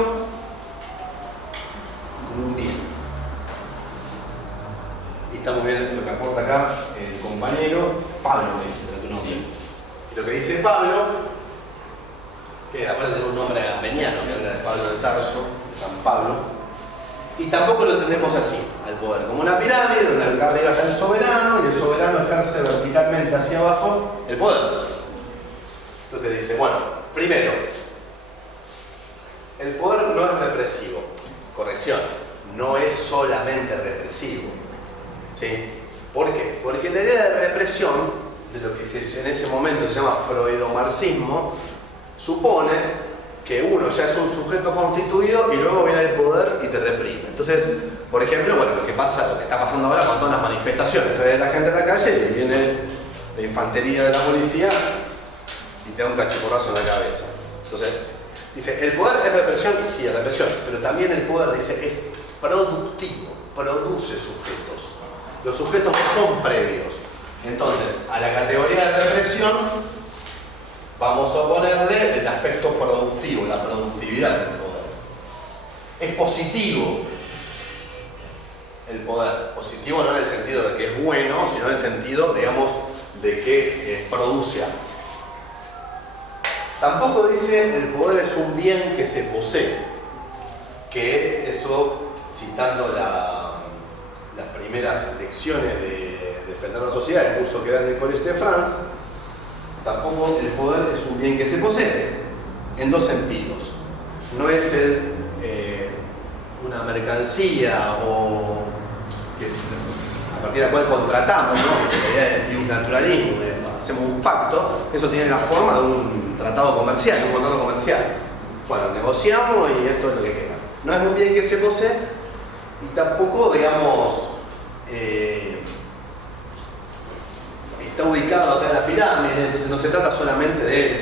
como un día. Y estamos viendo lo que aporta acá el compañero Pablo, de tu nombre. Y lo que dice Pablo, que aparte tiene un nombre armeniano, que habla de Pablo de Tarso, de San Pablo, y tampoco lo entendemos así, al poder, como una pirámide donde acá arriba está el soberano y el soberano ejerce verticalmente hacia abajo el poder. Entonces dice, bueno, primero, el poder no es represivo. Corrección, no es solamente represivo. ¿Sí? ¿Por qué? Porque la idea de represión, de lo que en ese momento se llama freudomarxismo, supone que uno ya es un sujeto constituido y luego viene el poder y te reprime. Entonces, por ejemplo, bueno, lo que está pasando ahora con todas las manifestaciones, sale la gente a la calle y viene la infantería de la policía y te da un cachiporrazo en la cabeza. Entonces, dice, ¿el poder es represión? Sí, es represión, pero también el poder, dice, es productivo, produce sujetos. Los sujetos no son previos. Entonces, a la categoría de represión vamos a ponerle el aspecto productivo, la productividad del poder. Es positivo el poder. Positivo no en el sentido de que es bueno, sino en el sentido, digamos, de que produce algo. Tampoco dice el poder es un bien que se posee. Que eso, citando las primeras lecciones de Defender la Sociedad, el curso que da en el Collège de France, tampoco el poder es un bien que se posee, en dos sentidos. No es una mercancía o que es a partir de la cual contratamos, ¿no? La idea de un naturalismo, hacemos un pacto, eso tiene la forma de un tratado comercial, de un contrato comercial. Bueno, negociamos y esto es lo que queda. No es un bien que se posee y tampoco, digamos, está ubicado acá en la pirámide, entonces no se trata solamente de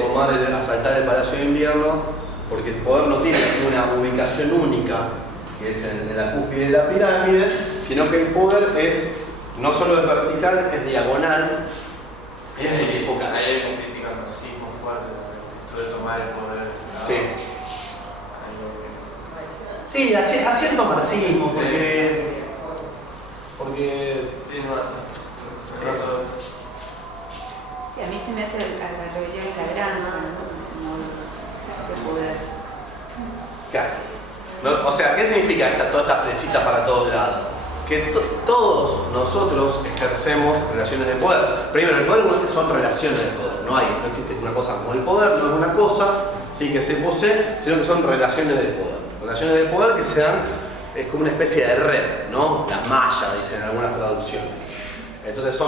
asaltar el Palacio de Invierno, porque el poder no tiene una ubicación única, que es en la cúspide de la pirámide, sino que el poder no solo es vertical, es diagonal, y es multifocal. Ahí hay una crítica al marxismo fuerte, esto de tomar el poder. Sí. Sí, haciendo marxismo, porque sí, no. Sí, a mí se me hace a la rebelión la gran, ¿no? Ese modo de poder. Claro. No, o sea, ¿qué significa toda esta flechita para todos lados? Que todos nosotros ejercemos relaciones de poder. Primero, el poder son relaciones de poder. No existe una cosa como el poder, no es una cosa sí, que se posee, sino que son relaciones de poder. Relaciones de poder que se dan, es como una especie de red, ¿no? La malla, dicen algunas traducciones. Entonces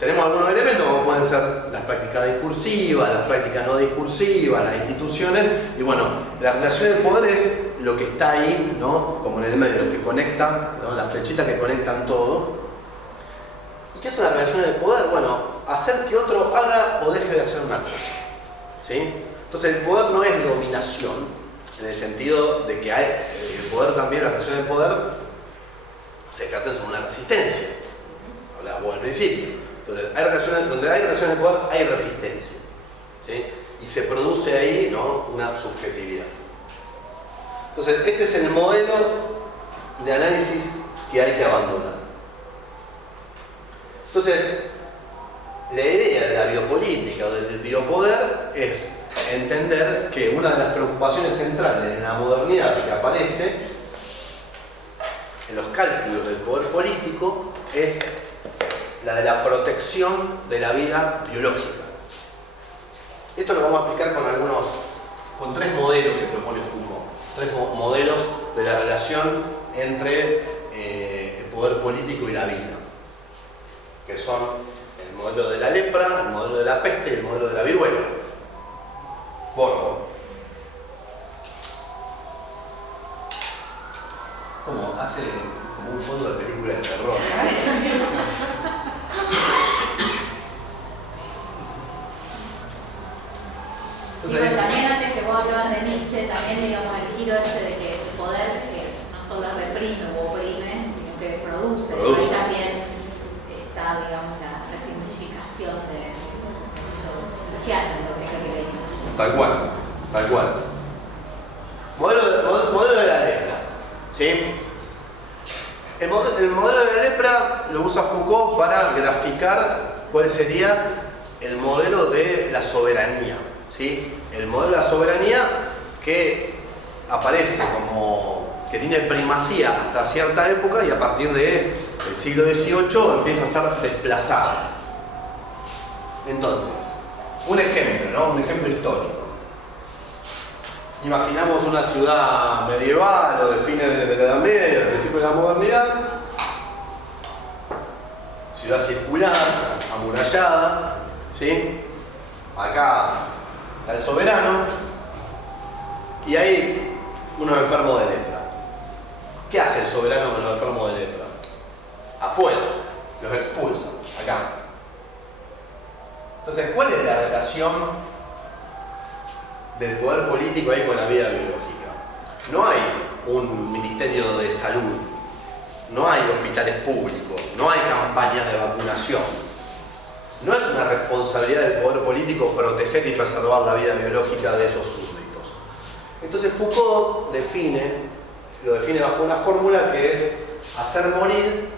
tenemos algunos elementos como pueden ser las prácticas discursivas, las prácticas no discursivas, las instituciones, y bueno, la relación de poder es lo que está ahí, ¿no? Como en el medio, lo que conecta, ¿no? Las flechitas que conectan todo. ¿Y qué son las relaciones de poder? Bueno, hacer que otro haga o deje de hacer una cosa, ¿sí? Entonces el poder no es dominación, en el sentido de que el poder también, las relaciones de poder, se ejercen sobre una resistencia. Hablábamos al principio. Entonces, donde hay relaciones de poder, hay resistencia, ¿sí? Y se produce ahí, ¿no? Una subjetividad. Entonces, este es el modelo de análisis que hay que abandonar. Entonces, la idea de la biopolítica o del biopoder es entender que una de las preocupaciones centrales en la modernidad que aparece en los cálculos del poder político es la de la protección de la vida biológica. Esto lo vamos a explicar con tres modelos que propone Foucault, tres modelos de la relación entre el poder político y la vida, que son el modelo de la lepra, el modelo de la peste y el modelo de la viruela. Borgo. Como hace como un fondo de película de terror. Entonces, también antes que vos hablabas de Nietzsche, también digamos el giro este de que el poder no solo reprime o oprime, sino que produce. Y también está, digamos, la significación de Nietzscheano, lo que he dicho. Tal cual, tal cual. Modelo de la lepra, ¿sí? El modelo de la lepra lo usa Foucault para graficar cuál sería el modelo de la soberanía, ¿sí? El modelo de la soberanía que aparece como que tiene primacía hasta cierta época y a partir del siglo XVIII empieza a ser desplazada. Entonces, un ejemplo, ¿no? Un ejemplo histórico. Imaginamos una ciudad medieval o de fines de la Edad Media, al principio de la modernidad. Ciudad circular, amurallada, ¿sí? Acá está el soberano y hay unos enfermos de lepra. ¿Qué hace el soberano con los enfermos de lepra? Afuera, los expulsa, acá. Entonces, ¿cuál es la relación del poder político ahí con la vida biológica? No hay un ministerio de salud, no hay hospitales públicos, no hay campañas de vacunación. No es una responsabilidad del poder político proteger y preservar la vida biológica de esos súbditos. Entonces Foucault lo define bajo una fórmula que es hacer morir,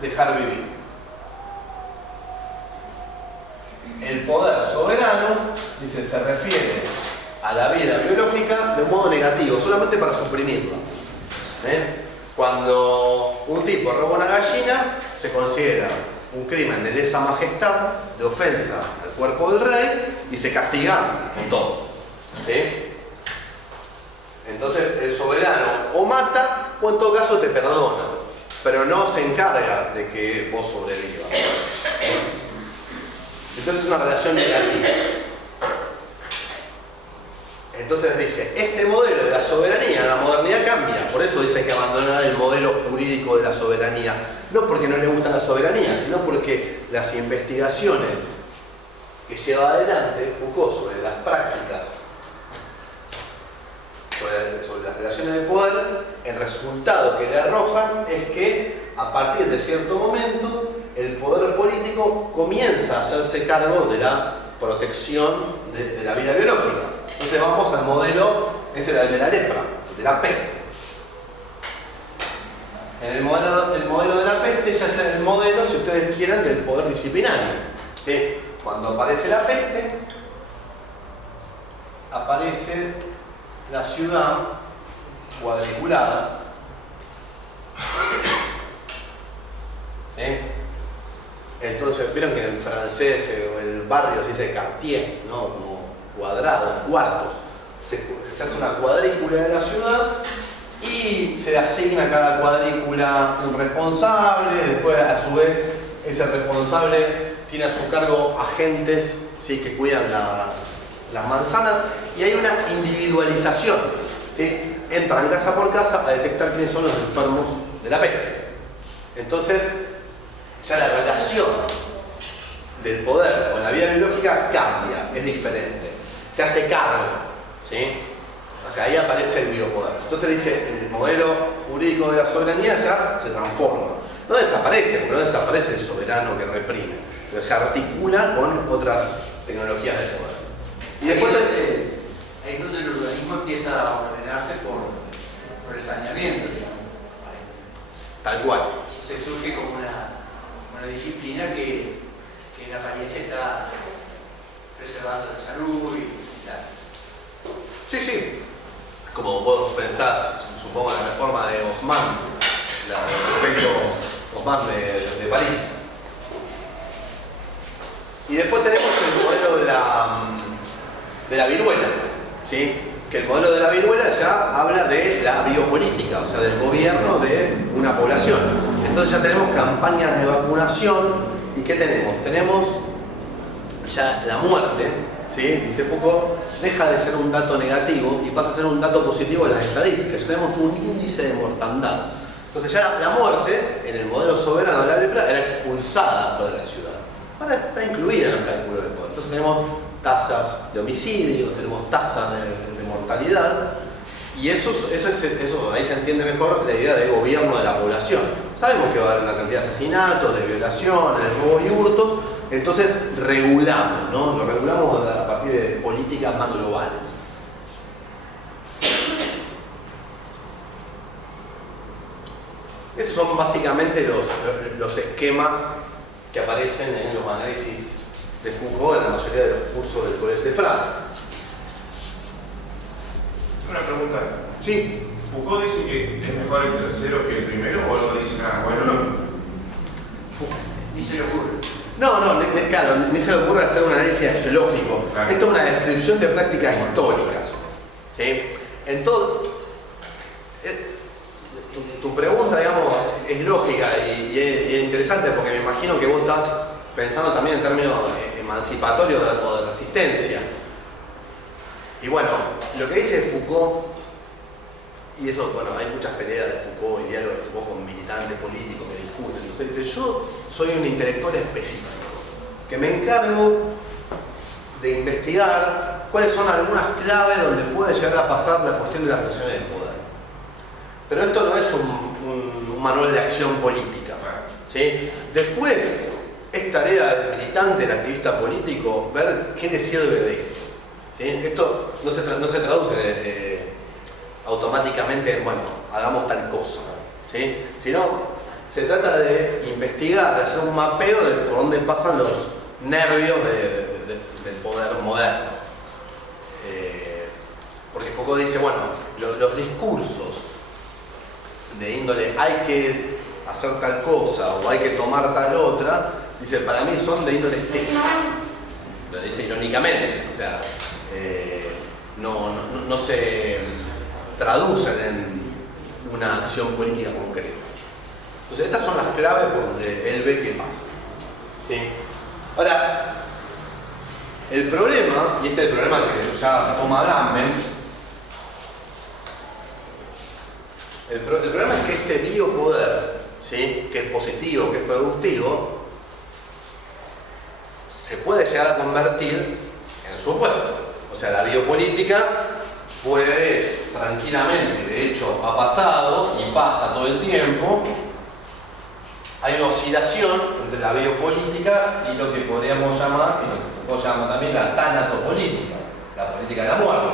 dejar vivir. El poder soberano, dice, se refiere a la vida biológica de un modo negativo, solamente para suprimirla. Cuando un tipo roba una gallina, se considera un crimen de lesa majestad, de ofensa al cuerpo del rey, y se castiga con todo. ¿Sí? Entonces el soberano o mata o en todo caso te perdona, pero no se encarga de que vos sobrevivas. Entonces es una relación negativa. Entonces dice, este modelo de la soberanía en la modernidad cambia, por eso dice que abandonar el modelo jurídico de la soberanía, no porque no le gusta la soberanía, sino porque las investigaciones que lleva adelante Foucault sobre las prácticas, sobre las relaciones de poder, el resultado que le arrojan es que a partir de cierto momento el poder político comienza a hacerse cargo de la protección de la vida biológica. Entonces vamos al modelo, este era el de la lepra, el de la peste. En el modelo de la peste ya es el modelo, si ustedes quieren, del poder disciplinario. ¿Sí? Cuando aparece la peste, aparece la ciudad cuadriculada. ¿Sí? Entonces, vieron que en francés el barrio se dice quartier, ¿no? Como cuadrados, cuartos. Se hace una cuadrícula de la ciudad y se asigna a cada cuadrícula un responsable. Después, a su vez, ese responsable tiene a su cargo agentes, ¿sí?, que cuidan la manzana, y hay una individualización, ¿sí? Entran casa por casa a detectar quiénes son los enfermos de la peste. Entonces, ya la relación del poder con la vida biológica cambia, es diferente, se hace cargo, ¿sí? O sea, ahí aparece el biopoder. Entonces dice, el modelo jurídico de la soberanía ya se transforma. No desaparece, porque no desaparece el soberano que reprime, pero se articula con otras tecnologías de poder. Y después ahí es donde el urbanismo empieza a ordenarse por el saneamiento, digamos. Tal cual. Se surge como una disciplina que en apariencia está preservando la salud y Sí, sí. Como vos pensás, supongo, la reforma de Haussmann, el efecto Haussmann de París. Y después tenemos el modelo de la viruela, ¿sí? Que el modelo de la viruela ya habla de la biopolítica, o sea, del gobierno de una población. Entonces ya tenemos campañas de vacunación. ¿Y qué tenemos? Tenemos ya la muerte, ¿sí? Dice Foucault, deja de ser un dato negativo y pasa a ser un dato positivo en las estadísticas. Ya tenemos un índice de mortandad. Entonces ya la muerte, en el modelo soberano de la lepra, era expulsada fuera de la ciudad. Ahora está incluida en el cálculo de poder. Entonces tenemos tasas de homicidio, tenemos tasas de mortalidad, y eso ahí se entiende mejor la idea de gobierno de la población. Sabemos que va a haber una cantidad de asesinatos, de violaciones, de robos y hurtos, entonces regulamos, ¿no? Lo regulamos a partir de políticas más globales. Estos son básicamente los esquemas que aparecen en los análisis de Foucault en la mayoría de los cursos del Collège de France. Una pregunta. Sí. ¿Foucault dice que es mejor el tercero que el primero o no dice nada? Bueno, ni se le ocurre. No, claro, ni se le ocurre hacer un análisis axiológico. Claro. Esto es una descripción de prácticas históricas. ¿Sí? En todo, tu pregunta, digamos, es lógica y es interesante porque me imagino que vos estás pensando también en términos emancipatorios o de resistencia. Y bueno, lo que dice Foucault, y eso, bueno, hay muchas peleas de Foucault y diálogos de Foucault con militantes políticos que discuten. Entonces dice, yo soy un intelectual específico, que me encargo de investigar cuáles son algunas claves donde puede llegar a pasar la cuestión de las relaciones de poder. Pero esto no es un manual de acción política, ¿sí? Después, es tarea del militante, del activista político, ver qué le sirve de esto. ¿Sí? Esto no se traduce automáticamente en, bueno, hagamos tal cosa, ¿sí? Sino se trata de investigar, de hacer un mapeo de por dónde pasan los nervios del poder moderno. Porque Foucault dice, bueno, los discursos de índole hay que hacer tal cosa o hay que tomar tal otra, dice, para mí son de índole estética. Lo dice irónicamente, o sea, no se traducen en una acción política concreta. Entonces estas son las claves por donde él ve qué pasa. ¿Sí? Ahora, el problema, y este es el problema que ya toma Agamben, el problema es que este biopoder, ¿sí? Que es positivo, que es productivo, se puede llegar a convertir en su opuesto. O sea, la biopolítica puede tranquilamente, de hecho ha pasado y pasa todo el tiempo, hay una oscilación entre la biopolítica y lo que podríamos llamar, y lo que Foucault llama también la tanatopolítica, la política de la muerte.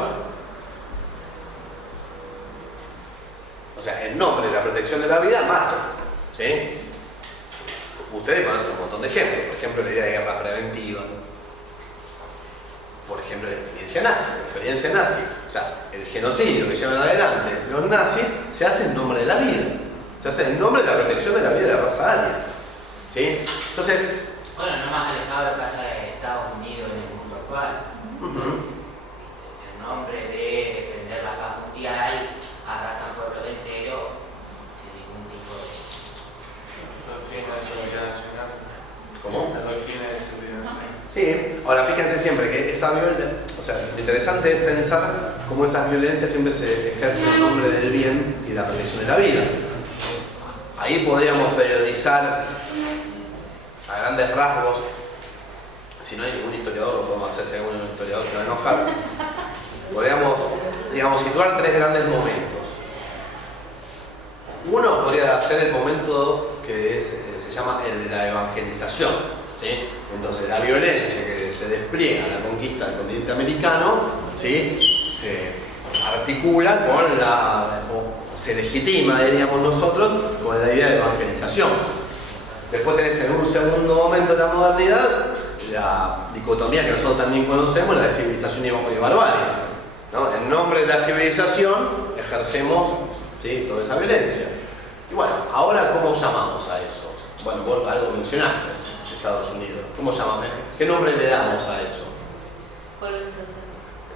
O sea, en nombre de la protección de la vida, mato. ¿Sí? Ustedes conocen un montón de ejemplos, por ejemplo la idea de guerra preventiva, por ejemplo la experiencia nazi, o sea, el genocidio que llevan adelante los nazis se hace en nombre de la vida, se hace en nombre de la protección de la vida de la raza aria. ¿Sí? Entonces, bueno, no más alejado de casa de Estados Unidos en el mundo actual. En nombre de defender la paz mundial, arrasan pueblos enteros sin ningún tipo de... Doctrina de seguridad nacional. ¿cómo? La doctrina de seguridad nacional. Sí, ahora fíjense siempre que esa violencia, o sea, lo interesante es pensar cómo esas violencias siempre se ejercen en nombre del bien y de la protección de la vida. Ahí podríamos periodizar a grandes rasgos, si no hay ningún historiador lo podemos hacer, si algún historiador se va a enojar. Podríamos, digamos, situar tres grandes momentos. Uno podría ser el momento que se llama el de la evangelización, ¿sí? Entonces la violencia que se despliega en la conquista del continente americano, ¿sí? Se articula con o se legitima, diríamos nosotros, con la idea de evangelización. Después tenés en un segundo momento de la modernidad la dicotomía que nosotros también conocemos, la de civilización y barbarie, ¿no? En nombre de la civilización ejercemos, ¿sí?, toda esa violencia. Y bueno, ahora ¿cómo llamamos a eso? Bueno, vos algo mencionaste, Estados Unidos. ¿Cómo llamamos? ¿Qué nombre le damos a eso? Colonización.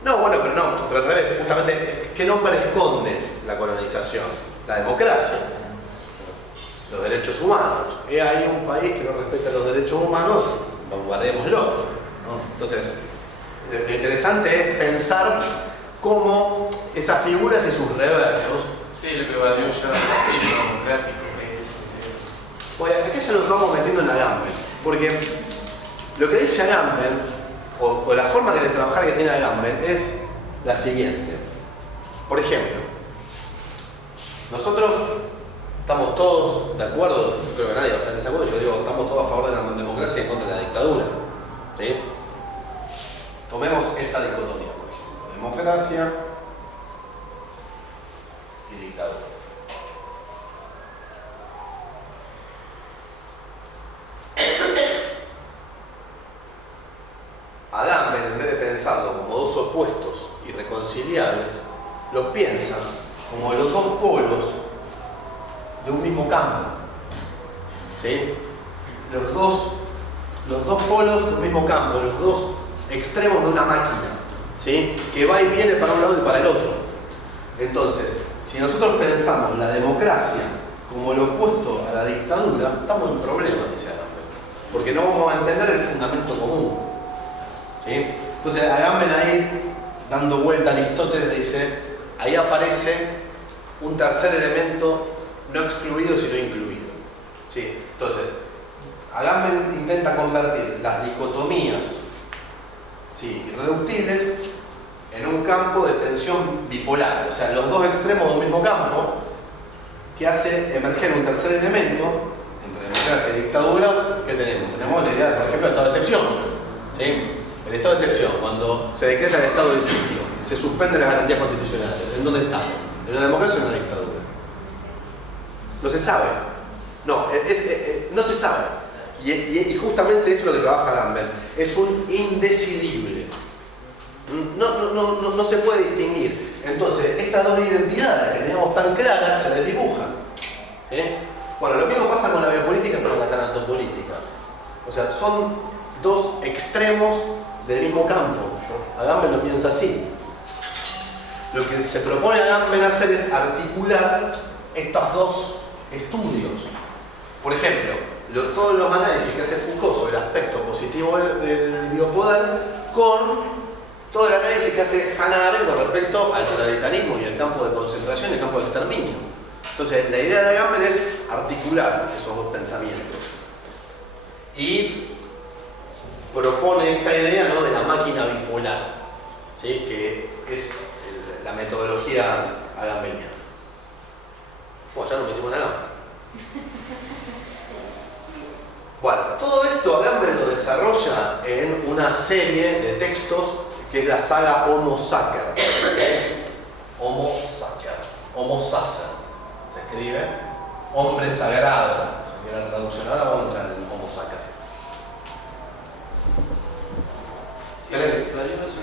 No, bueno, pero al revés, justamente, ¿qué nombre esconde la colonización? La democracia, los derechos humanos. Hay un país que no respeta los derechos humanos, bombardémoslo, ¿no? Entonces, lo interesante es pensar cómo esas figuras y sus reversos. Sí, lo que valió ya el fascismo democrático. Bueno, acá ya nos vamos metiendo en Agamben, porque lo que dice Agamben, o la forma de trabajar que tiene Agamben, es la siguiente. Por ejemplo, nosotros estamos todos de acuerdo, yo creo que nadie está en desacuerdo, yo digo, estamos todos a favor de la democracia y en contra de la dictadura, ¿sí? Tomemos esta dicotomía, por ejemplo, democracia y dictadura. Agamben, en vez de pensarlo como dos opuestos irreconciliables, los piensan como los dos polos de un mismo campo, ¿sí? Los dos polos de un mismo campo, los dos extremos de una máquina, ¿sí?, que va y viene para un lado y para el otro. Entonces, si nosotros pensamos la democracia como lo opuesto a la dictadura, estamos en problemas, dice Agamben, porque no vamos a entender el fundamento común, ¿sí? Entonces Agamben ahí, dando vuelta a Aristóteles, dice, ahí aparece un tercer elemento no excluido sino incluido, ¿sí? Entonces, Agamben intenta convertir las dicotomías, ¿sí?, irreductibles en un campo de tensión bipolar, o sea, los dos extremos de un mismo campo, que hace emerger un tercer elemento entre democracia y dictadura. ¿Qué tenemos? Tenemos la idea, por ejemplo, del estado de excepción, ¿sí? El estado de excepción, cuando se decreta el estado de sitio, se suspenden las garantías constitucionales. ¿En dónde estamos? ¿En una democracia o en una dictadura? No se sabe. No, no se sabe. Y justamente eso es lo que trabaja Agamben. Es un indecidible. No se puede distinguir. Entonces, estas dos identidades que teníamos tan claras se desdibujan. Bueno, lo mismo pasa con la biopolítica, pero con la tanatopolítica. O sea, son dos extremos del mismo campo, ¿no? Agamben lo piensa así. Lo que se propone Agamben hacer es articular estos dos estudios. Por ejemplo, todos los análisis que hace Foucault sobre el aspecto positivo del biopoder con todo el análisis que hace Hannah Arendt con respecto al totalitarismo y al campo de concentración y el campo de exterminio. Entonces, la idea de Agamben es articular esos dos pensamientos. Y propone esta idea, ¿no?, de la máquina bipolar, ¿sí?, que es la metodología agambeniana. Bueno, ya nos metimos en Agamben. Bueno, todo esto Agamben lo desarrolla en una serie de textos que es la saga Homo Sacer. Homo Sacer, Homo Sacer se escribe, hombre sagrado, que es la traducción. Ahora vamos a entrar en Homo Sacer. Sí, lo digo es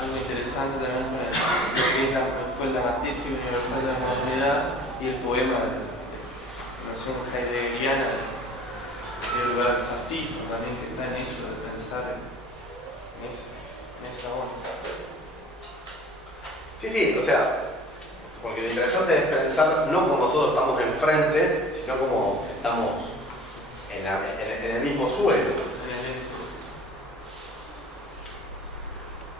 algo interesante también con lo que fue la matriz universal de la modernidad y el poema de la noción heideggeriana de lugar al fascismo también, que está en eso de pensar en esa onda. Sí, o sea, porque lo interesante es pensar no como nosotros estamos enfrente, sino como estamos en el mismo suelo.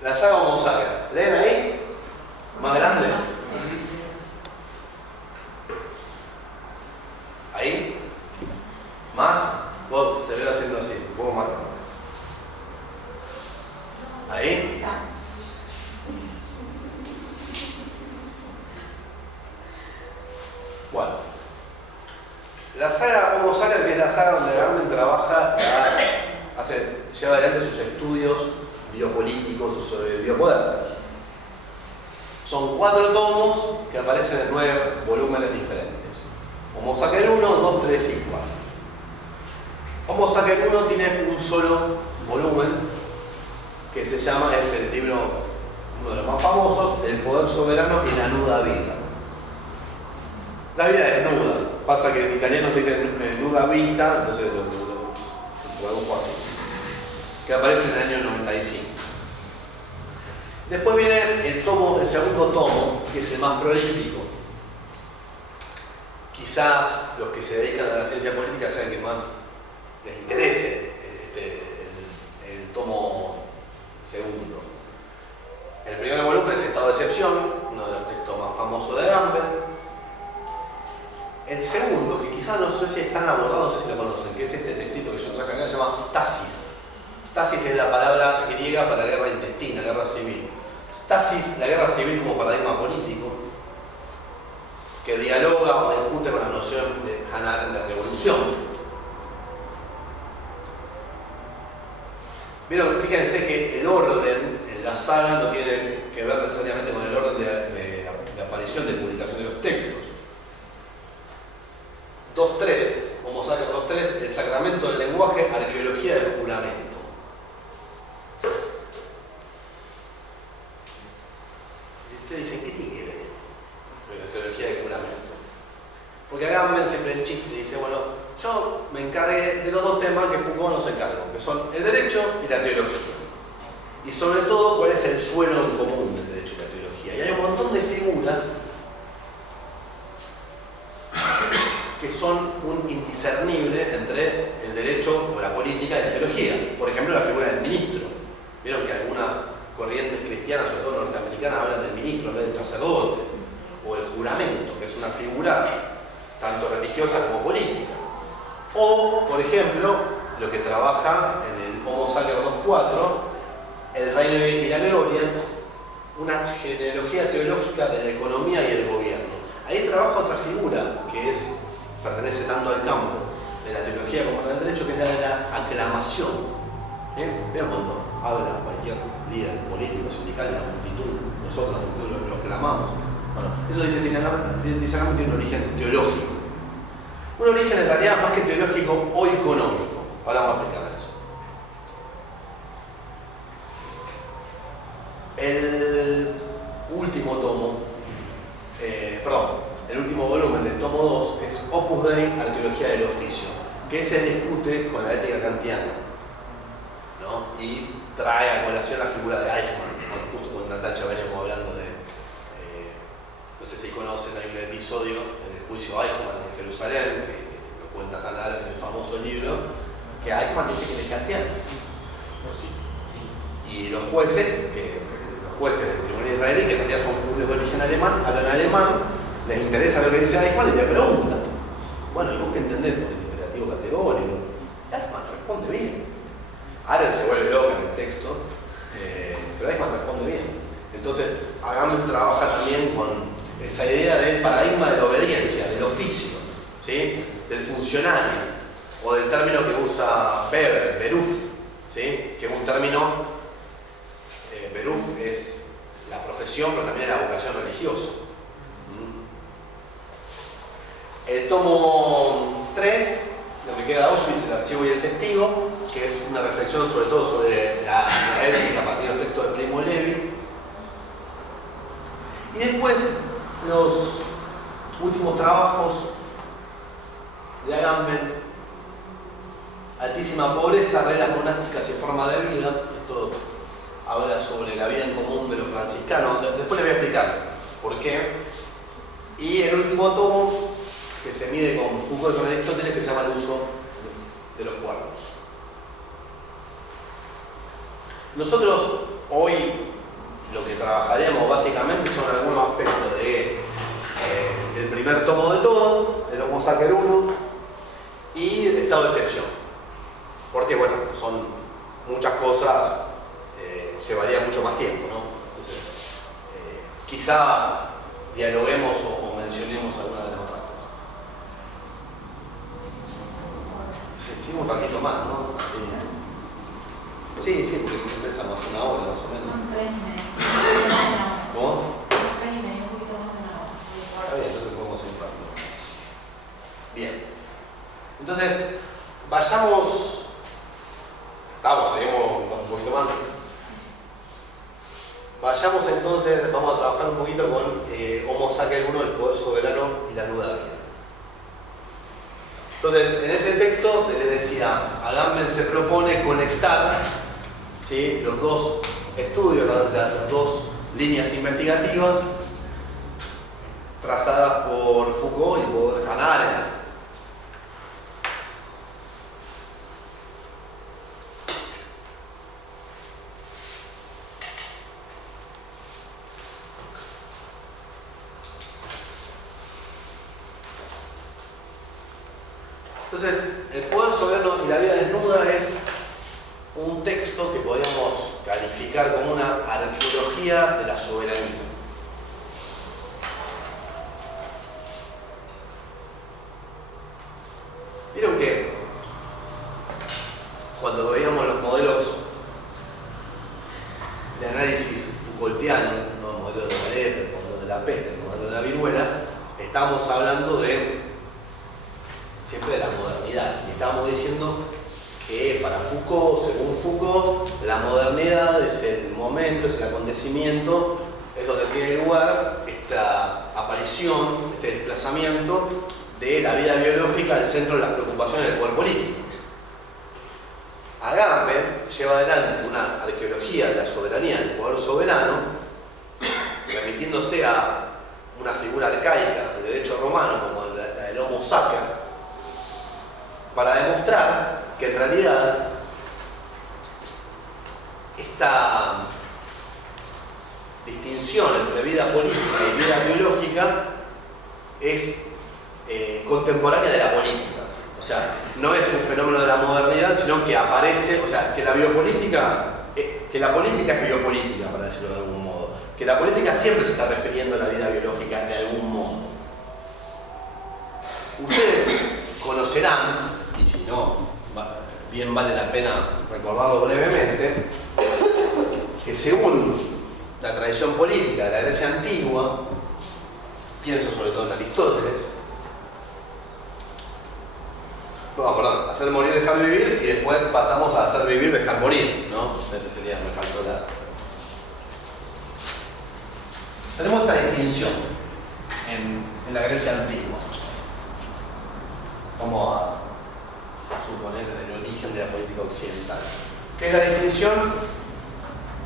La saga Homo Sacer. ¿Leen ahí? ¿Más grande? ¿Ahí? ¿Más? Vos te veo haciendo así, un poco más. ¿Ahí? Bueno. La saga Homo Sacer, que es la saga donde Agamben trabaja, lleva adelante sus estudios biopolíticos o sobre el biopoder. Son 4 tomos que aparecen en 9 volúmenes diferentes. Homo Sacer 1, 2, 3 y 4. Homo Sacer 1 tiene un solo volumen que se llama, es el libro, uno de los más famosos, El poder soberano y la nuda vida. La vida es nuda, pasa que en italiano se dice nuda vita, entonces se tradujo así, que aparece en el año 95. Después viene el segundo tomo, que es el más prolífico. Quizás los que se dedican a la ciencia política saben que más les interese el tomo segundo. El primer volumen es Estado de excepción, uno de los textos más famosos de Agamben. El segundo, que quizás no sé si están abordados, no sé si lo conocen, que es este textito que yo traje acá, se llama Stasis. Stasis es la palabra griega para guerra intestina, guerra civil. Stasis, la guerra civil como paradigma político, que dialoga o discute con la noción de Hannah Arendt de revolución. Vieron, fíjense que el orden en la saga no tiene que ver necesariamente con el orden de aparición, de publicación de los textos. 2.3, Homo sapiens 2.3, el sacramento del lenguaje, arqueología del juramento. Y ustedes dicen, ¿qué tiene que ver esto? La arqueología del juramento. Porque Agamben siempre en chiste dice, bueno, yo me encargué de los dos temas que Foucault nos encargó, que son el derecho y la teología. Y sobre todo, cuál es el suelo en común del derecho y la teología. Y hay un montón de figuras que son un indiscernible entre el derecho o la política y la teología. Por ejemplo, la figura del ministro. Vieron que algunas corrientes cristianas, sobre todo norteamericanas, hablan del ministro en vez del sacerdote. O el juramento, que es una figura tanto religiosa como política. O, por ejemplo, lo que trabaja en el Homo sapiens 2.4, el reino y la gloria, una genealogía teológica de la economía y el gobierno. Ahí trabaja otra figura que pertenece tanto al campo de la teología como del derecho, que es la de la aclamación. ¿Vieron cuando habla cualquier líder político, sindical, la multitud, nosotros la multitud lo aclamamos? Bueno, eso dice Agamben tiene un origen teológico. Un origen en realidad más que teológico o económico. Ahora vamos a explicar eso. El último tomo, el último volumen del tomo 2 es Opus Dei, Arqueología del Oficio, que se discute con la ética kantiana, ¿no? Y trae a colación la figura de Eichmann. Bueno, justo con Natacha venimos hablando de, no sé si conocen, hay un episodio en el juicio Eichmann en Jerusalén, que lo cuenta Hannah Arendt en el famoso libro, que Eichmann dice que él es kantiano. Y los jueces del tribunal israelí, que en realidad son judíos de origen alemán, hablan alemán, les interesa lo que dice Eichmann y le preguntan, bueno, ¿y vos qué entendés por el imperativo categórico? Eichmann responde bien. Arendt se vuelve loca en el texto, pero Eichmann responde bien. Entonces, Agamben trabaja también con esa idea del paradigma de la obediencia, del oficio, ¿sí? Del funcionario, o del término que usa Weber, Beruf, ¿sí? Que es un término, Beruf es la profesión, pero también es la vocación religiosa. El tomo 3, lo que queda de Auschwitz, el archivo y el testigo, que es una reflexión sobre todo sobre la ética a partir del texto de Primo Levi. Y después, los últimos trabajos de Agamben, Altísima pobreza, reglas monásticas y forma de vida. Esto habla sobre la vida en común de los franciscanos. Después les voy a explicar por qué. Y el último tomo, que se mide con Foucault y con Aristóteles, que se llama El uso de los cuerpos. Nosotros hoy lo que trabajaremos básicamente son algunos aspectos del primer tomo de todo, el Homo sapiens 1, y el estado de excepción. Porque bueno, son muchas cosas, llevaría mucho más tiempo, ¿no? Entonces, quizá dialoguemos o mencionemos alguna de las otras cosas. Sí, un ratito más, ¿no? Sí, porque empezamos una hora más o menos. Son 3 y media. ¿Cómo? Son 3 y media, un poquito más de una hora. Está bien, entonces podemos ir rápido. Bien. Entonces, seguimos Vayamos entonces, vamos a trabajar un poquito con Homo sacer uno, el poder soberano y la nuda vida. Entonces, en ese texto les decía, Agamben se propone conectar, ¿sí?, los dos estudios, las dos líneas investigativas trazadas por Foucault y por Hannah Arendt. Entonces, el poder soberano y la vida desnuda es un texto que podríamos calificar como una arqueología de la soberanía. Vieron que cuando veíamos los modelos de análisis Foucaultiano, ¿no?, el modelo de la lepra, el modelo de la peste, el modelo de la viruela, estamos hablando siempre de la modernidad. Y estábamos diciendo que para Foucault, según Foucault, la modernidad es el momento, es el acontecimiento, es donde tiene lugar esta aparición, este desplazamiento de la vida biológica al centro de las preocupaciones del poder político. Agamben lleva adelante una arqueología de la soberanía, del poder soberano, remitiéndose a una figura arcaica del derecho romano como la del Homo sacer, para demostrar que en realidad esta distinción entre vida política y vida biológica es contemporánea de la política. O sea, no es un fenómeno de la modernidad, sino que aparece, o sea, que la biopolítica, que la política es biopolítica, para decirlo de algún modo. Que la política siempre se está refiriendo a la vida biológica de algún modo. Ustedes conocerán, y si no, bien vale la pena recordarlo brevemente, que según la tradición política de la Grecia antigua, pienso sobre todo en Aristóteles, hacer morir, dejar vivir, y después pasamos a hacer vivir, dejar morir, ¿no? Ese sería, me faltó la... Tenemos esta distinción en la Grecia antigua. Vamos a suponer el origen de la política occidental, que es la distinción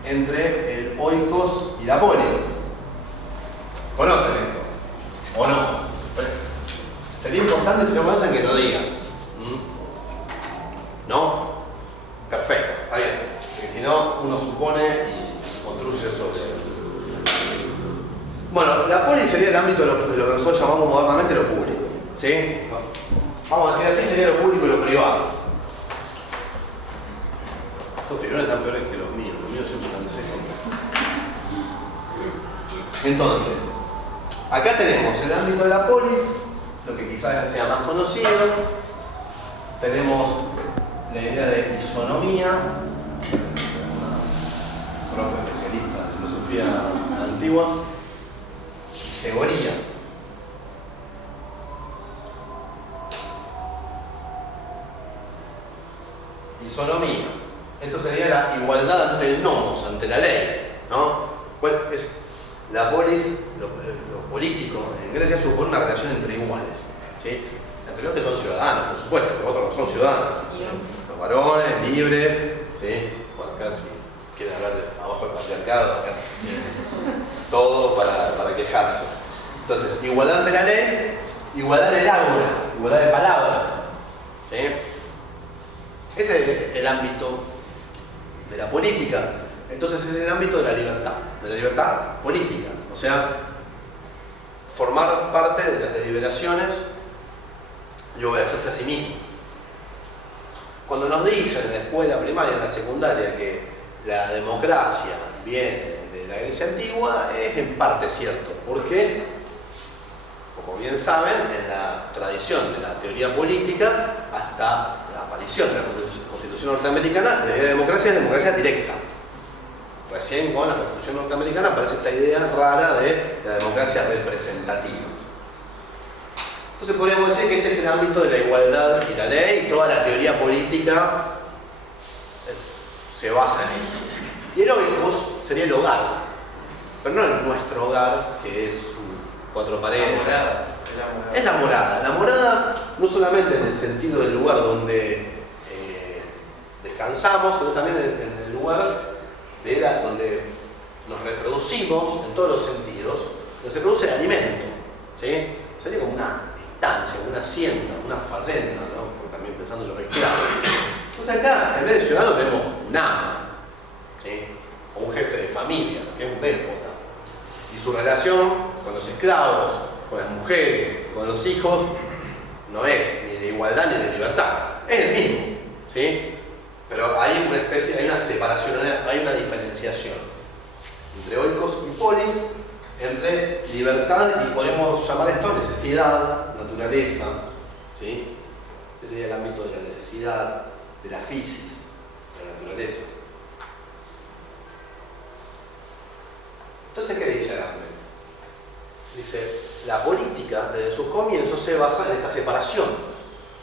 entre el oikos y la polis. ¿Conocen esto? ¿O no? Sería importante, si no conocen, que lo digan. ¿No? Perfecto, está bien. Porque si no, uno supone y construye sobre... Bueno, la polis sería el ámbito de lo que nosotros llamamos modernamente lo público, ¿sí? Vamos a decir así, sería lo público y lo privado. Estos filones están peores que los míos siempre están secos. Entonces, acá tenemos el ámbito de la polis, lo que quizás sea más conocido. Tenemos la idea de isonomía, profe especialista en filosofía antigua, y segoría. Isonomía. Esto sería la igualdad ante el nomos, ante la ley, ¿no? ¿Cuál es? La polis, lo político en Grecia supone una relación entre iguales, ¿sí? Entre los que son ciudadanos, por supuesto, pero otros no son ciudadanos. Los varones, libres, ¿sí? Bueno, acá si quieren hablar de abajo del patriarcado, acá todo para quejarse. Entonces, igualdad ante la ley, igualdad en el aula, igualdad de palabra, ¿sí? Ese es el ámbito de la política. Entonces es el ámbito de la libertad política, o sea, formar parte de las deliberaciones y obedecerse a sí mismo. Cuando nos dicen en la escuela primaria, en la secundaria, que la democracia viene de la Grecia antigua, es en parte cierto, porque, como bien saben, en la tradición de la teoría política, hasta la aparición de la Constitución norteamericana, la idea de democracia es democracia directa. Recién con la Constitución norteamericana aparece esta idea rara de la democracia representativa. Entonces podríamos decir que este es el ámbito de la igualdad y la ley, y toda la teoría política se basa en eso. Y el oikos sería el hogar, pero no en nuestro hogar, que es cuatro paredes. Es la morada. La morada no solamente en el sentido del lugar donde descansamos, sino también en el lugar donde nos reproducimos en todos los sentidos, donde se produce el alimento. ¿Sí? Sería como una estancia, una hacienda, una fazenda, ¿no? Porque también pensando en los esclavos. Entonces acá, en vez de ciudadano, tenemos un amo, ¿sí? O un jefe de familia, que es un déspota. Y su relación con los esclavos, con las mujeres, con los hijos, no es ni de igualdad ni de libertad. Es el mismo, ¿sí? Pero hay una especie, hay una separación, hay una diferenciación entre oikos y polis, entre libertad y podemos llamar esto necesidad, naturaleza, ¿sí? Ese sería el ámbito de la necesidad, de la physis, de la naturaleza. Entonces, ¿qué dice Agamben? Dice, la política desde sus comienzos se basa en esta separación,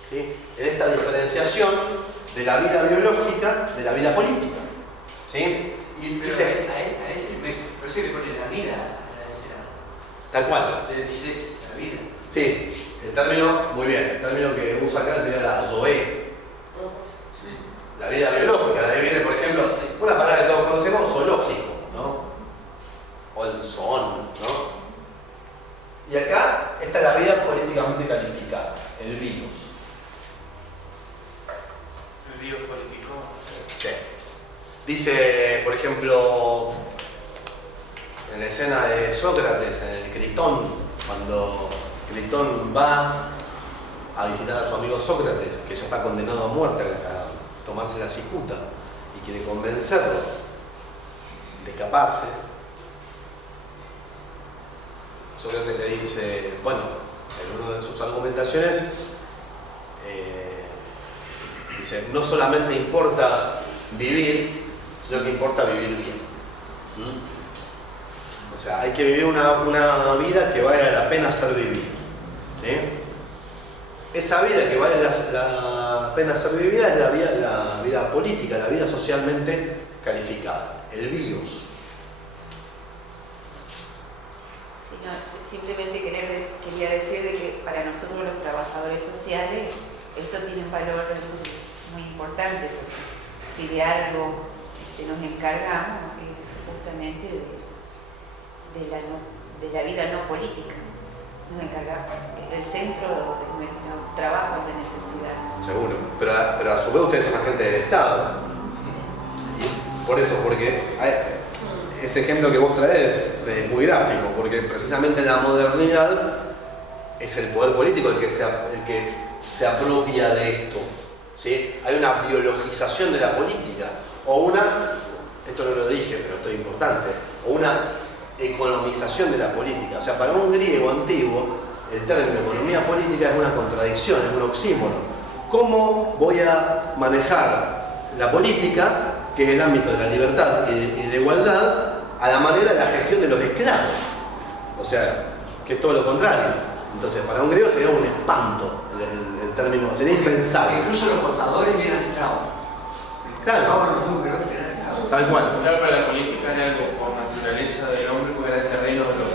¿sí? En esta diferenciación de la vida biológica de la vida política, ¿sí? Y dice, a ese por eso le pone la vida a ese tal cual. le dice la vida. Sí, el término, muy bien, el término que usa acá sería la zoé. Sí. La vida biológica, de ahí viene, por ejemplo, una palabra que todos conocemos, zoológico, ¿no? O el zoón, ¿no? Y acá está la vida políticamente calificada, el bios. El bios político. Sí. Dice, por ejemplo, en la escena de Sócrates, en el Critón, cuando Critón va a visitar a su amigo Sócrates, que ya está condenado a muerte, a tomarse la cicuta, y quiere convencerlo de escaparse. Sócrates le dice, bueno, en una de sus argumentaciones, dice, no solamente importa vivir, sino que importa vivir bien. O sea, hay que vivir una vida que valga la pena ser vivida. ¿Sí? Esa vida que vale la pena ser vivida es la vida política, la vida socialmente calificada, el bios. No, simplemente quería decir de que para nosotros los trabajadores sociales esto tiene un valor muy importante, porque si de algo nos encargamos es justamente de la vida no política. Nos encargamos, el centro de nuestro trabajo es la necesidad. Seguro, pero a su vez ustedes son agentes del Estado. Y por eso, porque ese ejemplo que vos traes es muy gráfico, porque precisamente en la modernidad es el poder político el que se apropia de esto. ¿Sí? Hay una biologización de la política, o esto no lo dije, pero esto es importante, o una economización de la política. O sea, para un griego antiguo, el término economía política es una contradicción, es un oxímoron. ¿Cómo voy a manejar la política, que es el ámbito de la libertad y de igualdad, a la manera de la gestión de los esclavos? O sea, que es todo lo contrario. Entonces, para un griego sería un espanto el término, sería impensable. Incluso los contadores eran esclavos. Claro. Los números eran esclavos. Tal cual. Claro, para la política era algo por naturaleza del hombre, porque era el terreno de los